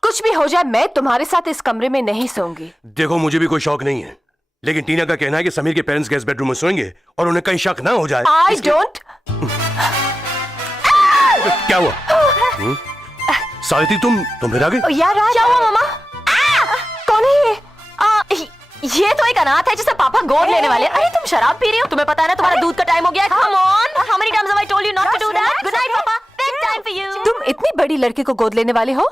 कुछ भी हो जाए मैं तुम्हारे साथ इस कमरे में नहीं सोऊंगी। देखो मुझे भी कोई शौक नहीं है, लेकिन टीना का कहना है कि समीर के पेरेंट्स गेस्ट बेडरूम में सोएंगे और उन्हें कहीं शक ना हो जाए। I don't. क्या हुआ? सावित्री तुम फिर आ गई? यार क्या हुआ मामा? कौन है ये? ये तो एक अनाथ है जिसे पापा गोद लेने वाले। अरे तुम शराब पी रही हो? तुम्हें पता है ना तुम्हारा दूध का टाइम हो गया है। Come on, how many times have I told you not to do that? Good night पापा, बेड टाइम फॉर यू। तुम इतनी बड़ी लड़की को गोद लेने वाले हो?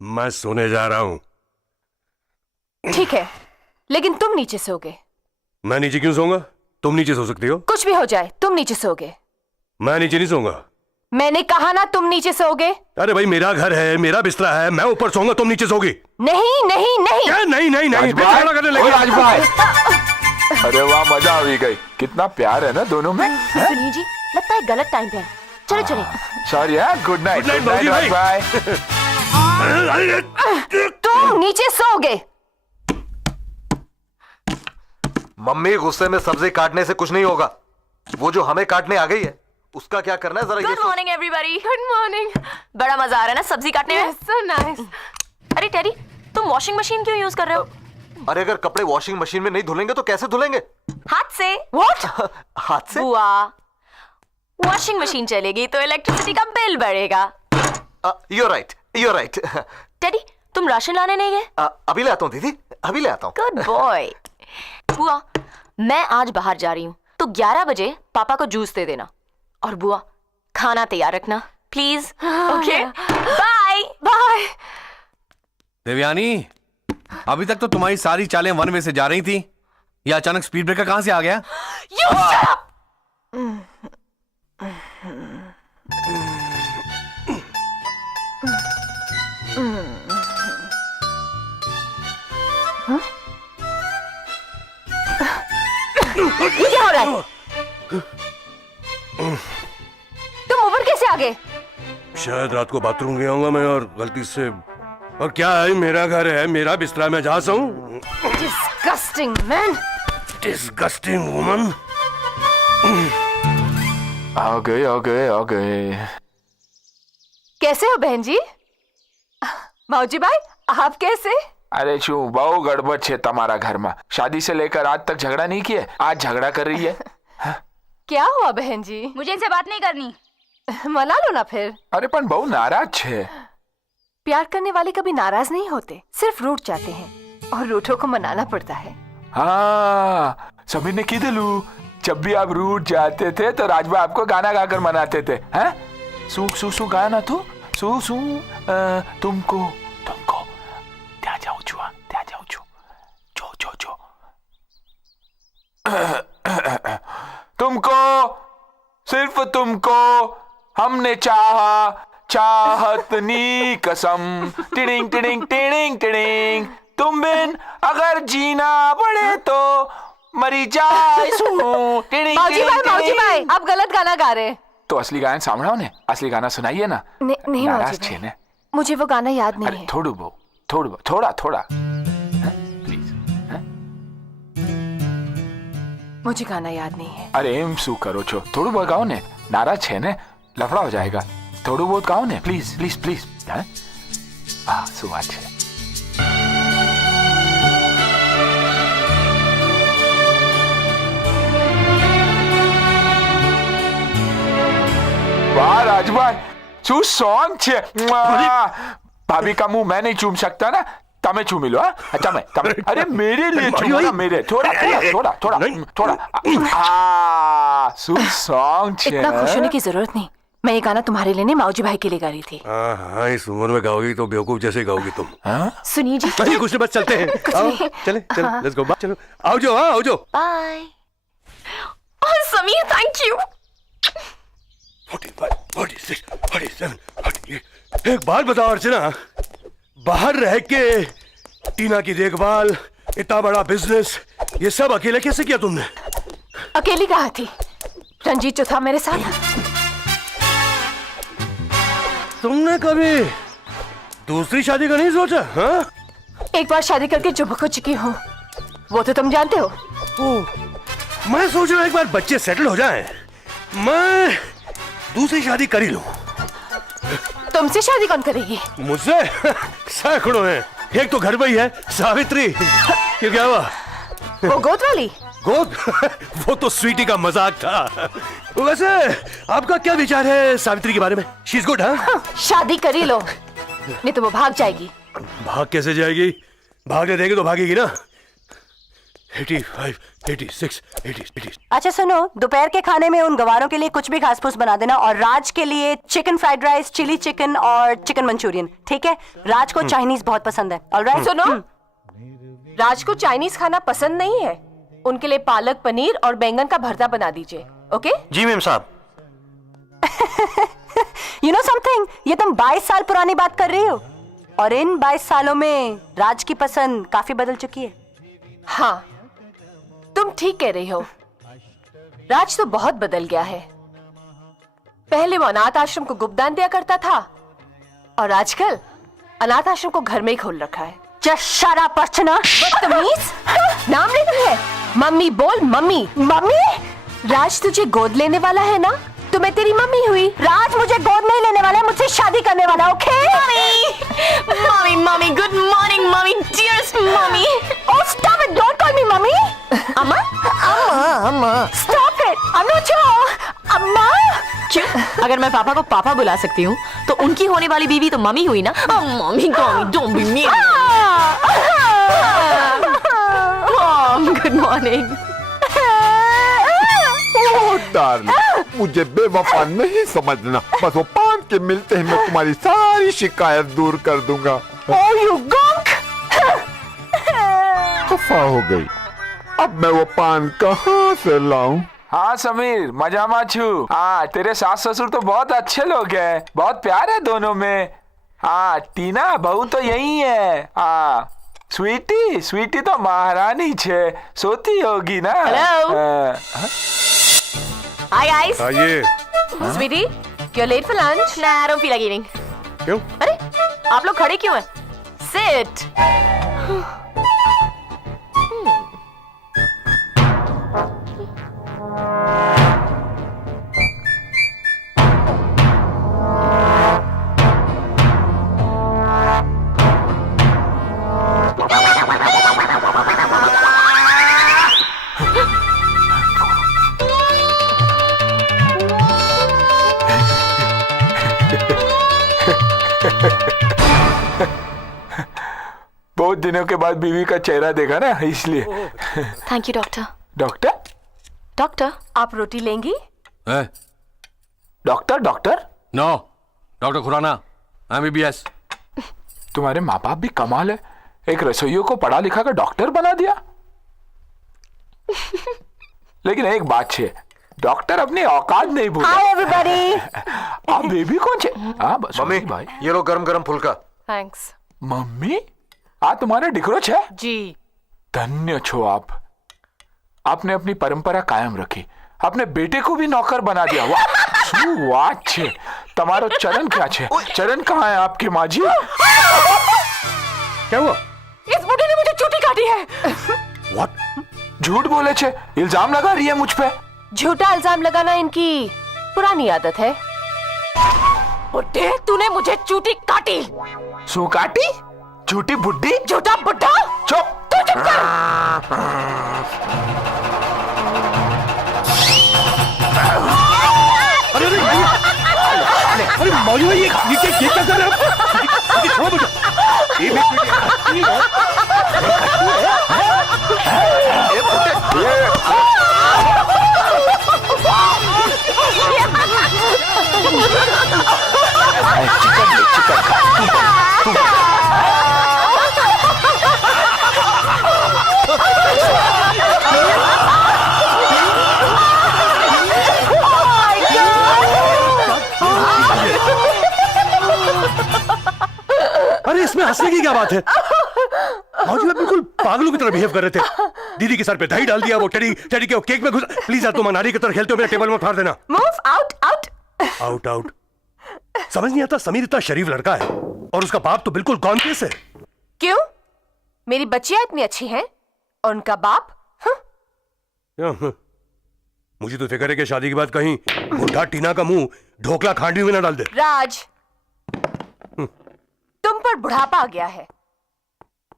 मैं सोने जा रहा हूं। ठीक है, लेकिन तुम नीचे सोगे। मैं नीचे क्यों सोऊंगा? तुम नीचे सो सकती हो। कुछ भी हो जाए तुम नीचे सोगे। मैं नीचे नहीं सोऊंगा। मैंने कहा ना तुम नीचे सोगे। अरे भाई मेरा घर है, मेरा बिस्तरा है, मैं ऊपर सोऊंगा, तुम नीचे सोगी। नहीं नहीं नहीं। क्या नहीं नहीं नहीं? अरे वाह, मजा आ गई। कितना प्यार है ना दोनों में। सुनिए जी, लगता है गलत टाइम पे है। चलो चले। सॉरी यार, good night. Good night bye. तुम नीचे सोगे। मम्मी गुस्से में सब्जी काटने से कुछ नहीं होगा। वो जो हमें काटने आ गई है उसका क्या करना है जरा ये good morning everybody. Good morning. बड़ा मजा आ रहा है ना सब्जी काटने में? So nice. अरे टेडी, तुम वॉशिंग मशीन क्यों यूज कर रहे हो? अरे अगर कपड़े वॉशिंग मशीन में नहीं धुलेंगे तो कैसे धुलेंगे? हाथ से। व्हाट? हाथ से? बुआ, वॉशिंग मशीन चलेगी तो इलेक्ट्रिसिटी का बिल बढ़ेगा। You're right, you're right. Teddy, तुम राशन लाने नहीं गए? अभी ले आता हूँ दीदी, अभी ले आता हूँ। Good boy. बुआ, मैं आज बाहर जा रही हूँ तो 11 बजे पापा को जूस दे देना। और बुआ, खाना तैयार रखना please. Okay, bye bye. Devyani, अभी तक तो तुम्हारी सारी चालें वन वे से जा रही थी, ये अचानक स्पीड ब्रेकर कहां से आ गया? You shut up! ये क्या हो रहा है? तुम ऊपर कैसे आ गए? शायद रात को बाथरूम गया होऊंगा मैं और गलती से। और क्या है, मेरा घर है, मेरा बिस्तरा, मैं जहां सोऊं। Disgusting man. Disgusting woman. आ गए। कैसे हो बहन जी? मौजी भाई आप कैसे? अरे शू बहु गड़बड़ छे तुम्हारा घर में। शादी से लेकर आज तक झगड़ा नहीं किए, आज झगड़ा कर रही है। क्या हुआ बहन जी? मुझे इनसे बात नहीं करनी। मना लो ना फिर। अरे पण बहु नाराज छे। प्यार करने वाले कभी नाराज नहीं होते, सिर्फ रूठ जाते हैं और रूठों को मनाना पड़ता है। हाँ, सभी ने की दिलू। जब भी आप रूठ जाते थे तो राजबा आपको गाना गाकर मनाते थे। हैं? सू सू गाना तू सू सू तुमको त्या जाओ छुआ, त्या जाओ छू जो तुमको, सिर्फ तुमको हमने चाहा, चाहतनी कसम। Tiding tiding tiding tiding. तुम बिन अगर जीना पड़े तो मरी जाए। मौजी भाई आप गलत गाना गा रहे हैं। तो असली गाना सामने ने, असली गाना सुनाइए ना। नहीं नाराज मौजी छे भाई, ने। मुझे वो गाना याद नहीं है। थोड़ा प्लीज। मुझे गाना याद नहीं है। अरे एम सू करो छो, थोड़ू बहुत गाओ ने। नाराज छे ने, लफड़ा हो जाएगा। थोड़ू बहुत गाओ ने प्लीज प्लीज प्लीज। सुबह छे। वाह राजभाई, શું સોંગ છે। भाभी का मुंह मैं नहीं चूम सकता ना, तमें चूमी लो। अच्छा मैं अरे मेरे लिए चूमो ना, मेरे थोड़ा सॉन्ग छे। इतना खुश होने की जरूरत नहीं। मैं ये गाना तुम्हारे लिए नहीं, मौजी भाई के लिए गा रही थी। हाँ, इस उम्र में गाओगी तो बेवकूफ जैसे गाओगी तुम। सुनिए जी, नहीं कुछ नहीं, बस चलते हैं। चले लेट्स गो। चलो आओ जो। बाय। Sameer thank you. 45, 46, 47, 48। एक बात बताओ अर्चना, बाहर रह के टीना की देखभाल, इतना बड़ा बिजनेस, ये सब अकेले कैसे किया तुमने? अकेली कहाँ थी? रंजीत जो था मेरे साथ। तुमने कभी दूसरी शादी का नहीं सोचा? हाँ? एक बार शादी करके जो हो चुकी हूँ वो तो तुम जानते हो। मैं सोच रहा हूँ एक बार बच्चे सेटल हो जाएं, मैं दूसरी शादी कर ही लूं। तुमसे शादी कौन करेगी? मुझसे सैकड़ों हैं। एक तो घर में ही है, सावित्री। ये क्या हुआ? वो गोद वाली? गोद? वो तो स्वीटी का मजाक था। वैसे आपका क्या विचार है सावित्री के बारे में? शी इज गुड, हाँ? शादी कर ही लो, नहीं तो वो भाग जाएगी। भाग कैसे जाएगी? भागने देगी तो भागेगी ना। 85, 86, 80। अच्छा सुनो, दोपहर के खाने में उन गवारों के लिए कुछ भी घास फूस बना देना, और राज के लिए chicken fried rice, chilli chicken और चिकन मंचूरियन, ठीक है? राज को चाइनीज बहुत पसंद है। ऑलराइट? सुनो, राज को चाइनीज खाना पसंद नहीं है, उनके लिए पालक पनीर और बैंगन का भरता बना दीजिए। ओके? जी मैम साहब। यू नो समथिंग, ये तुम 22 साल पुरानी बात कर रही हो, और इन 22 सालों में राज की पसंद काफी बदल चुकी है। हाँ, तुम ठीक कह रही हो। राज तो बहुत बदल गया है। पहले वो अनाथ आश्रम को गुप्तदान दिया करता था, और आजकल अनाथ आश्रम को घर में ही खोल रखा है। Just shut up, अर्चना। बदतमीज! नाम लेती है। मम्मी बोल, मम्मी। मम्मी? राज तुझे गोद लेने वाला है ना, तो मैं तेरी मम्मी हुई। राज मुझे गोद नहीं लेने वाला है, मुझसे शादी करने वाला। Okay? Mummy mummy good morning mummy, dearest mummy. Oh, stop it! Don't call me mummy. अम्मा? अम्मा Stop it! I'm not your अम्मा। क्यों? अगर मैं पापा को पापा बुला सकती हूँ तो उनकी होने वाली बीवी तो मम्मी हुई ना। Mummy don't be mean. Mom good morning. Darling, मुझे बेवफा नहीं समझना। बस वो पान के मिलते ही मैं तुम्हारी सारी शिकायत दूर कर दूंगा। Oh, you gunk! खफा हो गई। अब मैं वो पान कहाँ से लाऊं? हाँ समीर, मजामा छू। हाँ, तेरे सास ससुर तो बहुत अच्छे लोग हैं, बहुत प्यार है दोनों में। हाँ, टीना बहू तो यही है। हाँ, स्वीटी स्वीटी तो महारानी छे, सोती होगी ना। हेलो। Hi guys. आइए। Sweety, you're late for lunch? Nah, I don't feel like eating. क्यों? अरे, आप लोग खड़े क्यों हैं? Sit. बहुत दिनों के बाद बीवी का चेहरा देखा ना, इसलिए। Thank you doctor. Doctor? Doctor, आप रोटी लेंगी? Doctor doctor? No, doctor Khurana, MBBS। तुम्हारे माँ बाप भी कमाल है, एक रसोइयों को पढ़ा लिखा कर डॉक्टर बना दिया। लेकिन एक बात है, डॉक्टर अपनी औकात नहीं भूला। Hi everybody. आप बेबी कौन छे? हाँ बस मम्मी भाई। ये लो गरम गरम फुल्का। थैंक्स। मम्मी, आ तुम्हारे डिकरो छे? जी। धन्य छो आप। आपने अपनी परंपरा कायम रखी, अपने बेटे को भी नौकर बना दिया। वाह, શું વાત છે। તમારો चरण क्या छे? चरण कहाँ है आपके माँ जी? क्या हुआ? इस बूढ़े ने मुझे चूटी काटी है। What? झूठ बोले छे, इल्जाम लगा रही है मुझ पे। झूठा इल्जाम लगाना इनकी पुरानी आदत है। बुड्ढे, तूने मुझे चूटी काटी। सू काटी? झूठी बुड्ढी? झूठा बुड्ढा। चुप। तू चुप कर। अरे मौलवी भाई, ये क्या कर रहे हो? अरे इसमें हंसने की क्या बात है? मौलवी भाई बिल्कुल पागलों की तरह बिहेव कर रहे थे। दीदी के सर पे दही डाल दिया, वो टेडी टेडी के केक में घुस। प्लीज यार, तुम अनारी की तरह खेलते हो, मेरे टेबल में उतार देना। Move out out. Out out. समझ नहीं आता, समीर इतना शरीफ लड़का है और उसका बाप तो बिल्कुल गॉन केस है। क्यों? मेरी बच्चियां इतनी अच्छी हैं और उनका बाप? मुझे तो फिक्र है कि शादी के बाद कहीं बुढ़ा टीना का मुंह ढोकला खांडवी में ना डाल दे। राज, तुम पर बुढ़ापा आ गया है।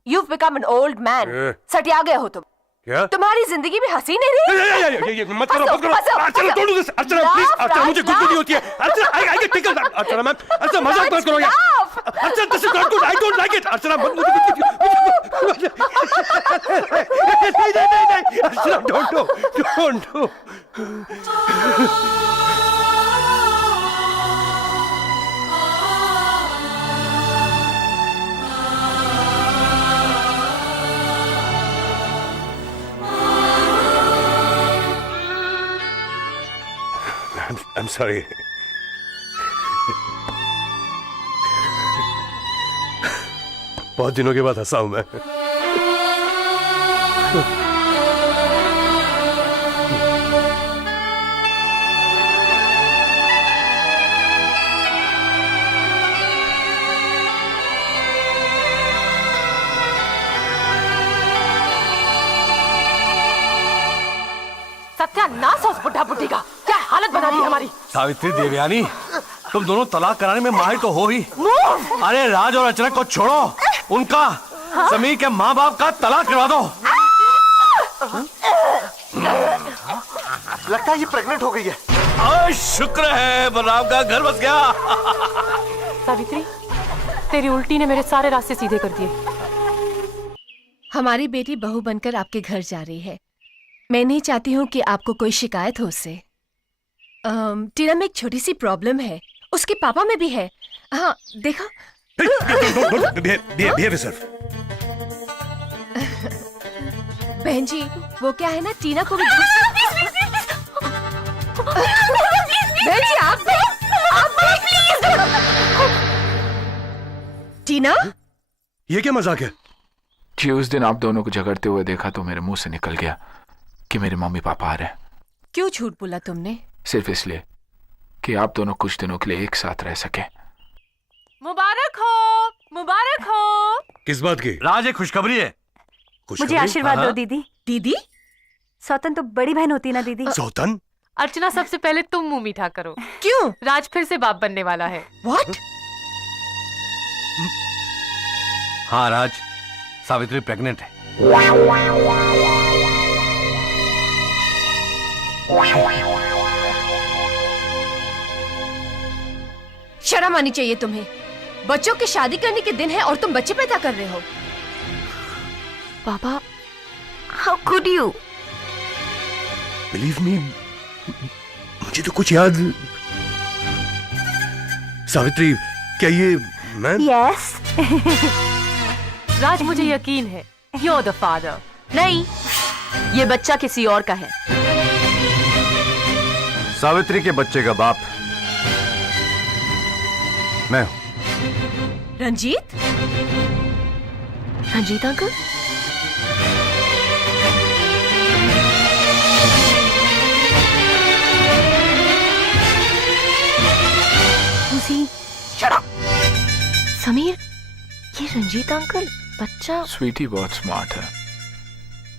You've become an old man. सटिया गए हो तुम। क्या? तुम्हारी जिंदगी में हंसी नहीं रही। ये मत करो, मत करो। Archana, don't do this। Archana, please. Archana, मुझे गुस्सा होती है। Archana, I get tickled। Archana ma'am, Archana मजाक मत करो यार। अर्चना, this is not good। I don't like it। अर्चना, नहीं। अर्चना, don't do। I'm sorry. बहुत दिनों के बाद हंसा हूं मैं। सत्यानाश उस बुढ़ा बुढ़ी का, क्या हालत बना दी हमारी। सावित्री देवयानी, तुम दोनों तलाक कराने में माहिर तो हो ही। अरे राज और अर्चना को छोड़ो, उनका समीर के माँ बाप का तलाक करवा दो। लगता है ये प्रेग्नेंट हो गई है। शुक्र है, बलराम का घर बस गया। सावित्री, तेरी उल्टी ने मेरे सारे रास्ते सीधे कर दिए। हमारी बेटी बहू बनकर आपके घर जा रही है। मैं नहीं चाहती हूँ कि आपको कोई शिकायत हो उससे। टीना में एक छोटी सी प्रॉब्लम है, उसके पापा में भी है। हाँ देखो। बहन जी, वो क्या है ना, टीना को भी बहन जी आप टीना, ये क्या मजाक है? जी उस दिन आप दोनों को झगड़ते हुए देखा तो मेरे मुंह से निकल गया कि मेरे मम्मी पापा आ रहे हैं। क्यों झूठ बोला तुमने? सिर्फ इसलिए कि आप दोनों कुछ दिनों के लिए एक साथ रह सके। मुबारक हो, मुबारक हो। किस बात की? राज, एक खुशखबरी है। मुझे आशीर्वाद दो दीदी। दीदी? सौतन तो बड़ी बहन होती है ना दीदी। सौतन? अर्चना, सबसे पहले तुम मुंह मीठा करो। क्यों? राज फिर से बाप बनने वाला है। What? हाँ राज, सावित्री प्रेग्नेंट है। शर्म आनी चाहिए तुम्हें। बच्चों की शादी करने के दिन है और तुम बच्चे पैदा कर रहे हो। पापा, How could you? Believe me, मुझे तो कुछ याद। सावित्री, क्या ये मैं? Yes. राज, मुझे यकीन है You're the father। नहीं, ये बच्चा किसी और का है। सावित्री के बच्चे का बाप मैं हूं। रंजीत? रंजीत अंकल? समीर, ये रंजीत अंकल बच्चा। स्वीटी बहुत स्मार्ट है,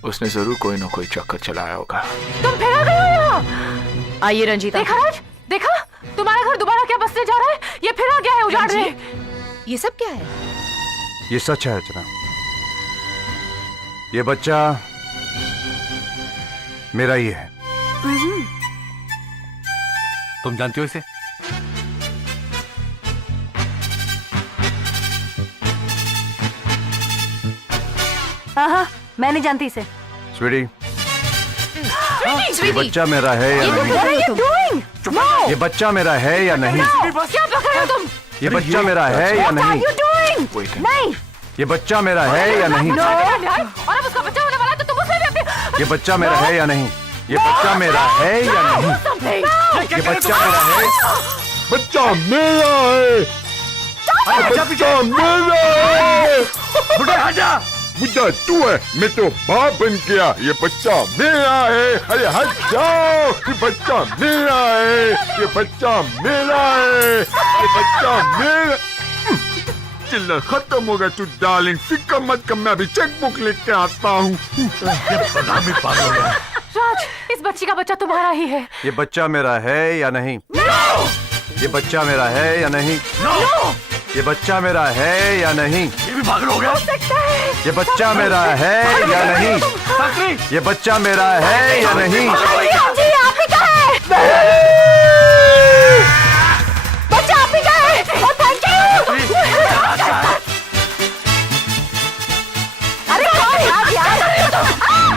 उसने जरूर कोई ना कोई चक्कर चलाया होगा। तुम फिर आ गए हो यहाँ। आइए रंजीत। देखा राज, देखा तुम्हारा घर दोबारा क्या बसने जा रहा है? ये फिर आ गया है उजाड़ रहे। ये सब क्या है? ये सच है अर्चना, ये बच्चा मेरा ही है। तुम जानती हो इसे? हाँ, मैं नहीं जानती इसे। स्वीटी, ये बच्चा मेरा है या नहीं? ये बच्चा मेरा है या नहीं? क्या बक रहे हो तुम? ये बच्चा मेरा है या नहीं? नहीं, ये बच्चा मेरा है या नहीं? और अब उसका बच्चा होने वाला है तो तुम उसे भी अपने। ये बच्चा मेरा है या नहीं? ये बच्चा मेरा है या नहीं? ये बच्चा मेरा है। बच्चा मेरा है। बच्चा मेरा है। बुढ़े आजा, बुढ़ा तू है, मैं तो बाप बन गया, ये बच्चा मेरा है। अरे हट जाओ, ये बच्चा मेरा है, ये बच्चा मेरा है, ये बच्चा मेरा। चिल्लर खत्म हो गया तू डार्लिंग, फिक्र मत कर, मैं अभी चेक बुक लेके आता हूँ। राज, इस बच्ची का बच्चा तुम्हारा ही है। ये बच्चा मेरा है या नहीं? ये बच्चा मेरा है या नहीं? ये बच्चा मेरा है या नहीं? ये भी पागल हो गया। ये बच्चा मेरा है या नहीं? ये बच्चा मेरा है या नहीं? जी आप ही का है, बच्चा आप ही का है। Thank you. अरे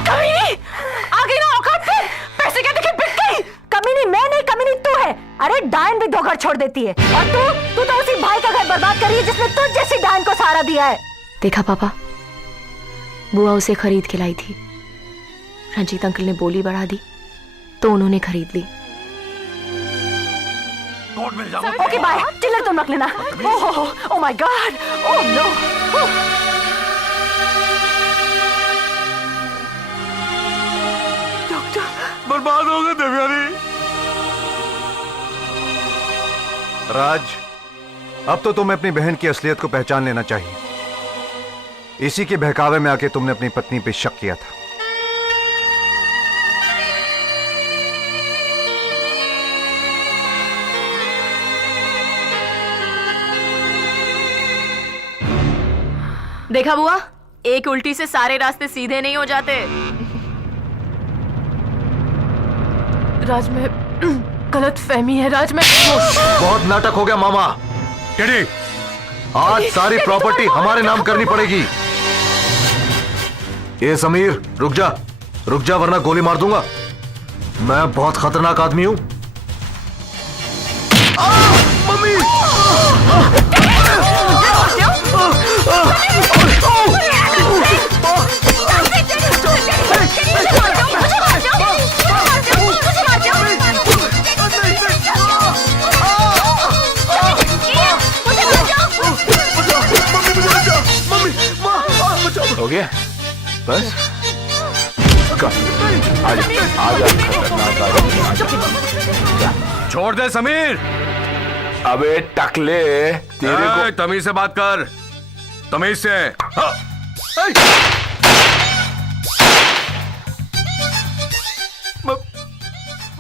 कमीनी आ गई ना औकात पे, पैसे क्या दिखे बिक गई। कमीनी मैं नहीं, कमीनी तू है। अरे डायन भी दो घर छोड़ देती है, और तू तो उसी भाई का घर बर्बाद करी है जिसने तुझ जैसी डायन को सहारा दिया है। देखा पापा, बुआ उसे खरीद के लाई थी। रंजीत अंकल ने बोली बढ़ा दी तो उन्होंने खरीद ली। ओके बाय, चिल्लर तुम रख लेना। Oh my God, oh no. बर्बाद हो गए देवयानी। राज, अब तो तुम्हें अपनी बहन की असलियत को पहचान लेना चाहिए। इसी के बहकावे में आके तुमने अपनी पत्नी पे शक किया था। देखा बुआ, एक उल्टी से सारे रास्ते सीधे नहीं हो जाते। राज में गलत फहमी है। राज में बहुत नाटक हो गया मामा। टेडी, आज सारी प्रॉपर्टी हमारे नाम करनी पड़ेगी। ये समीर रुक जा वरना गोली मार दूंगा। मैं बहुत खतरनाक आदमी हूं। मम्मी! हो गया बस। छोड़ दे समीर। अबे टकले, तेरे को तमीज से बात कर, तमीज से। हाँ।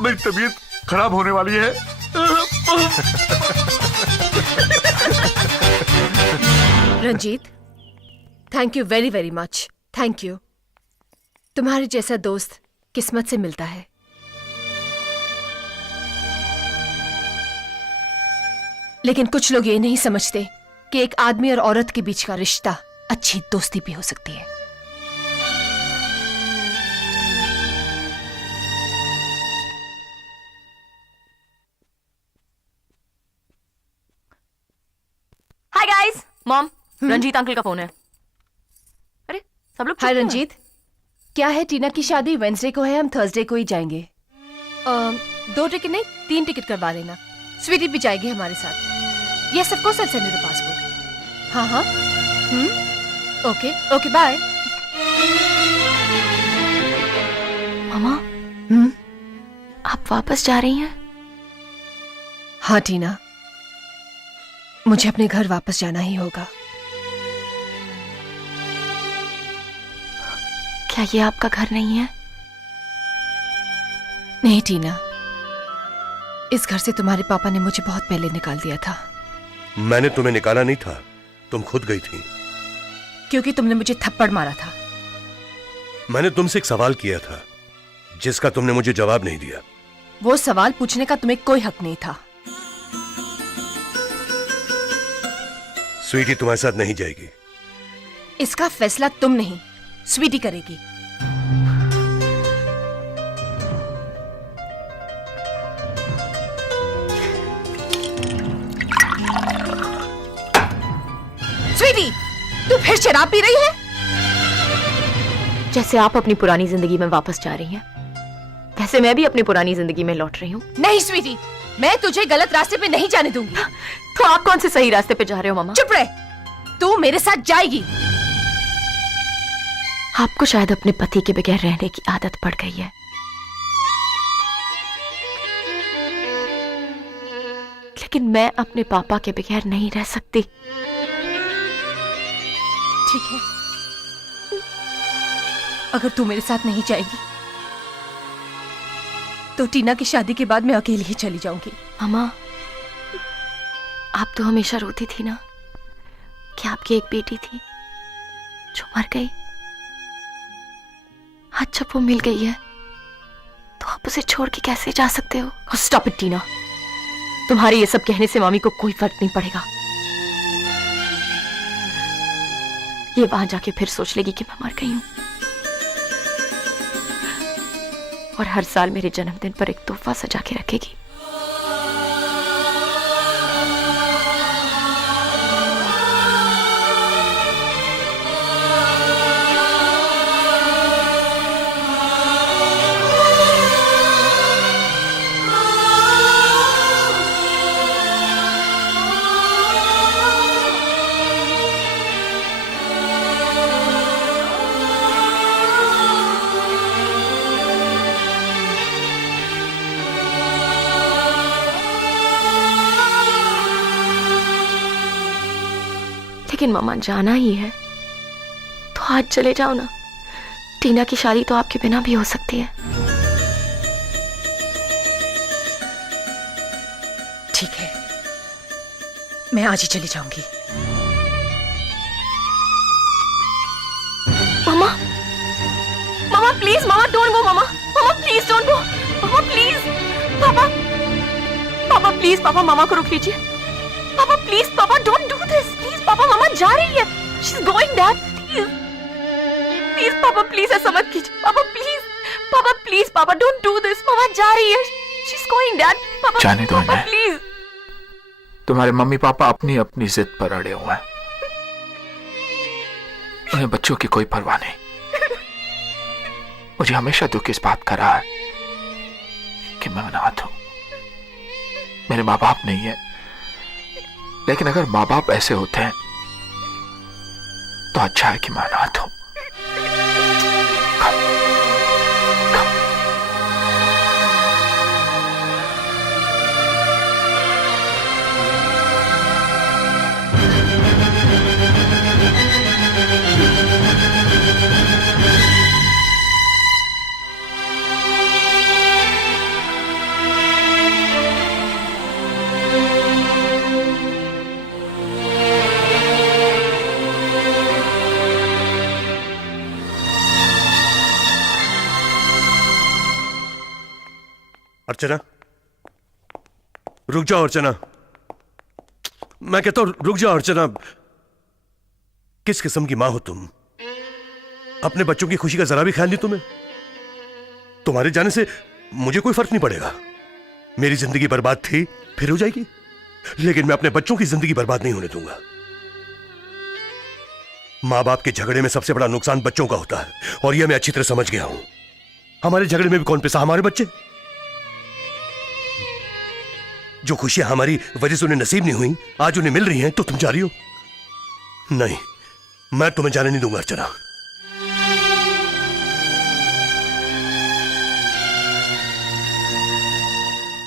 मेरी तबीयत खराब होने वाली है। Ranjeet, thank you very very much, thank you. तुम्हारे जैसा दोस्त किस्मत से मिलता है। लेकिन कुछ लोग ये नहीं समझते कि एक आदमी और औरत के बीच का रिश्ता अच्छी दोस्ती भी हो सकती है। Hi guys, mom, Ranjeet uncle का फोन है। अरे सब लोग हाय रंजीत, क्या है, टीना की शादी वेंसडे को है, हम थर्सडे को ही जाएंगे। 2 टिकट नहीं 3 टिकट करवा लेना। स्वीटी भी जाएगी हमारे साथ। Yes of course, I send you the passport. हाँ ओके ओके बाय। मामा, आप वापस जा रही हैं? हाँ टीना, मुझे अपने घर वापस जाना ही होगा। क्या ये आपका घर नहीं है? नहीं टीना, इस घर से तुम्हारे पापा ने मुझे बहुत पहले निकाल दिया था। मैंने तुम्हें निकाला नहीं था, तुम खुद गई थी। क्योंकि तुमने मुझे थप्पड़ मारा था। मैंने तुमसे एक सवाल किया था जिसका तुमने मुझे जवाब नहीं दिया। वो सवाल पूछने का तुम्हें कोई हक नहीं था। स्वीटी तुम्हारे साथ नहीं जाएगी। इसका फैसला तुम नहीं, स्वीटी करेगी। स्वीटी, तू फिर शराब पी रही है? जैसे आप अपनी पुरानी जिंदगी में वापस जा रही हैं, वैसे मैं भी अपनी पुरानी जिंदगी में लौट रही हूँ। नहीं स्वीटी, मैं तुझे गलत रास्ते पे नहीं जाने दूंगी। तो आप कौन से सही रास्ते पे जा रहे हो मामा? चुप रहे, तू मेरे साथ जाएगी। आपको शायद अपने पति के बगैर रहने की आदत पड़ गई है, लेकिन मैं अपने पापा के बगैर नहीं रह सकती। ठीक है, अगर तू मेरे साथ नहीं जाएगी तो टीना की शादी के बाद मैं अकेली ही चली जाऊंगी। मामा, आप तो हमेशा रोती थी ना कि आपकी एक बेटी थी जो मर गई। आज जब वो मिल गई है तो आप उसे छोड़ के कैसे जा सकते हो? स्टॉप इट टीना, तुम्हारे ये सब कहने से मामी को कोई फर्क नहीं पड़ेगा। ये वहां जाके फिर सोच लेगी कि मैं मर गई हूं, और हर साल मेरे जन्मदिन पर एक तोहफा सजा के रखेगी। लेकिन मामा जाना ही है तो आज चले जाओ ना। टीना की शादी तो आपके बिना भी हो सकती है। ठीक है, मैं आज ही चली जाऊंगी। Mama, mama please, mama don't go, mama, mama please don't go, mama please, papa, papa please, पापा मामा को रोक लीजिए। पापा प्लीज, पापा डोंट डू दिस, प्लीज पापा, मामा जा रही है, she is going dad, please please पापा, प्लीज ऐसा मत कीजिए पापा, प्लीज पापा, प्लीज पापा डोंट डू दिस, मामा जा रही है, शी इज गोइंग डैड, पापा जाने दो पापा इन्हें। प्लीज। तुम्हारे मम्मी पापा अपनी अपनी जिद पर अड़े हुए हैं, उन्हें बच्चों की कोई परवाह नहीं। मुझे हमेशा दुख इस बात का रहा है कि मैं अनाथ हूं। मेरे माँ बाप नहीं है, लेकिन अगर माँ बाप ऐसे होते हैं तो अच्छा है कि मैं अनाथ हूं। अर्चना, रुक जाओ अर्चना, मैं कहता हूं रुक जाओ अर्चना। किस किस्म की मां हो तुम? अपने बच्चों की खुशी का जरा भी ख्याल नहीं तुम्हें? तुम्हारे जाने से मुझे कोई फर्क नहीं पड़ेगा। मेरी जिंदगी बर्बाद थी, फिर हो जाएगी, लेकिन मैं अपने बच्चों की जिंदगी बर्बाद नहीं होने दूंगा। मां बाप के झगड़े में सबसे बड़ा नुकसान बच्चों का होता है, और यह मैं अच्छी तरह समझ गया हूं। हमारे झगड़े में भी कौन पिसा? हमारे बच्चे। जो खुशियां हमारी वजह से उन्हें नसीब नहीं हुई, आज उन्हें मिल रही हैं, तो तुम जा रही हो? नहीं, मैं तुम्हें जाने नहीं दूंगा अर्चना।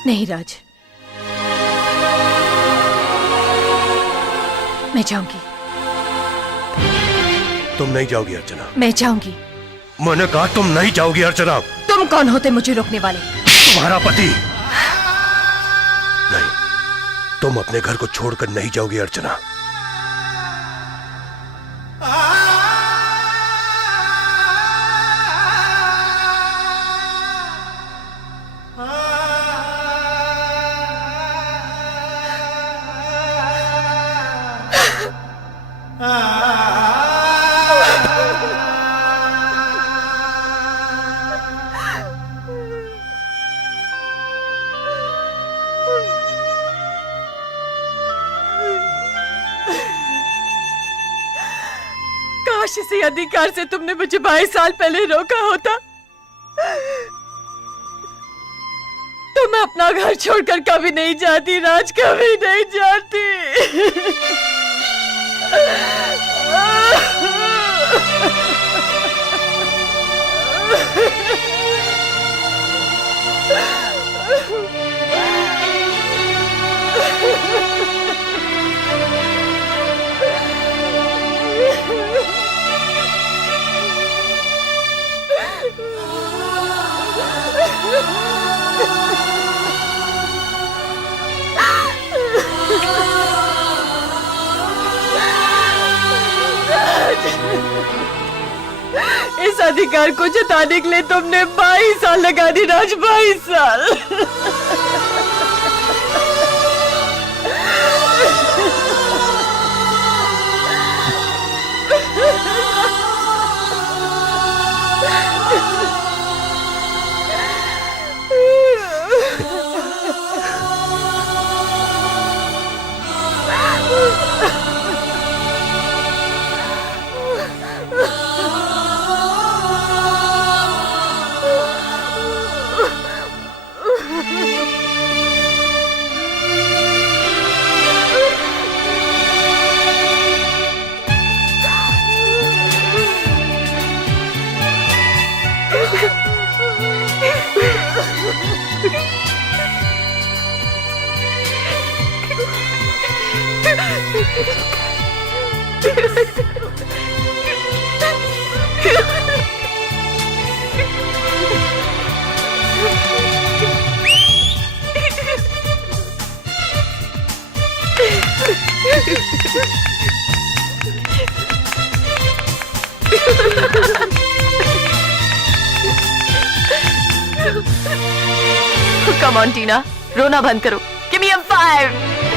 नहीं राज, मैं जाऊंगी। तुम नहीं जाओगी अर्चना। मैं जाऊंगी। मैंने कहा तुम नहीं जाओगी अर्चना। तुम कौन होते मुझे रोकने वाले? तुम्हारा पति। नहीं, तुम अपने घर को छोड़कर नहीं जाओगी अर्चना। काश इसी अधिकार से तुमने मुझे 22 साल पहले रोका होता, तो मैं अपना घर छोड़कर कभी नहीं जाती राज, कभी नहीं जाती। इस अधिकार को जताने के लिए तुमने 22 साल लगा दी राज, 22 साल। कम ऑन टीना, रोना बंद करो। गिव मी अ 5।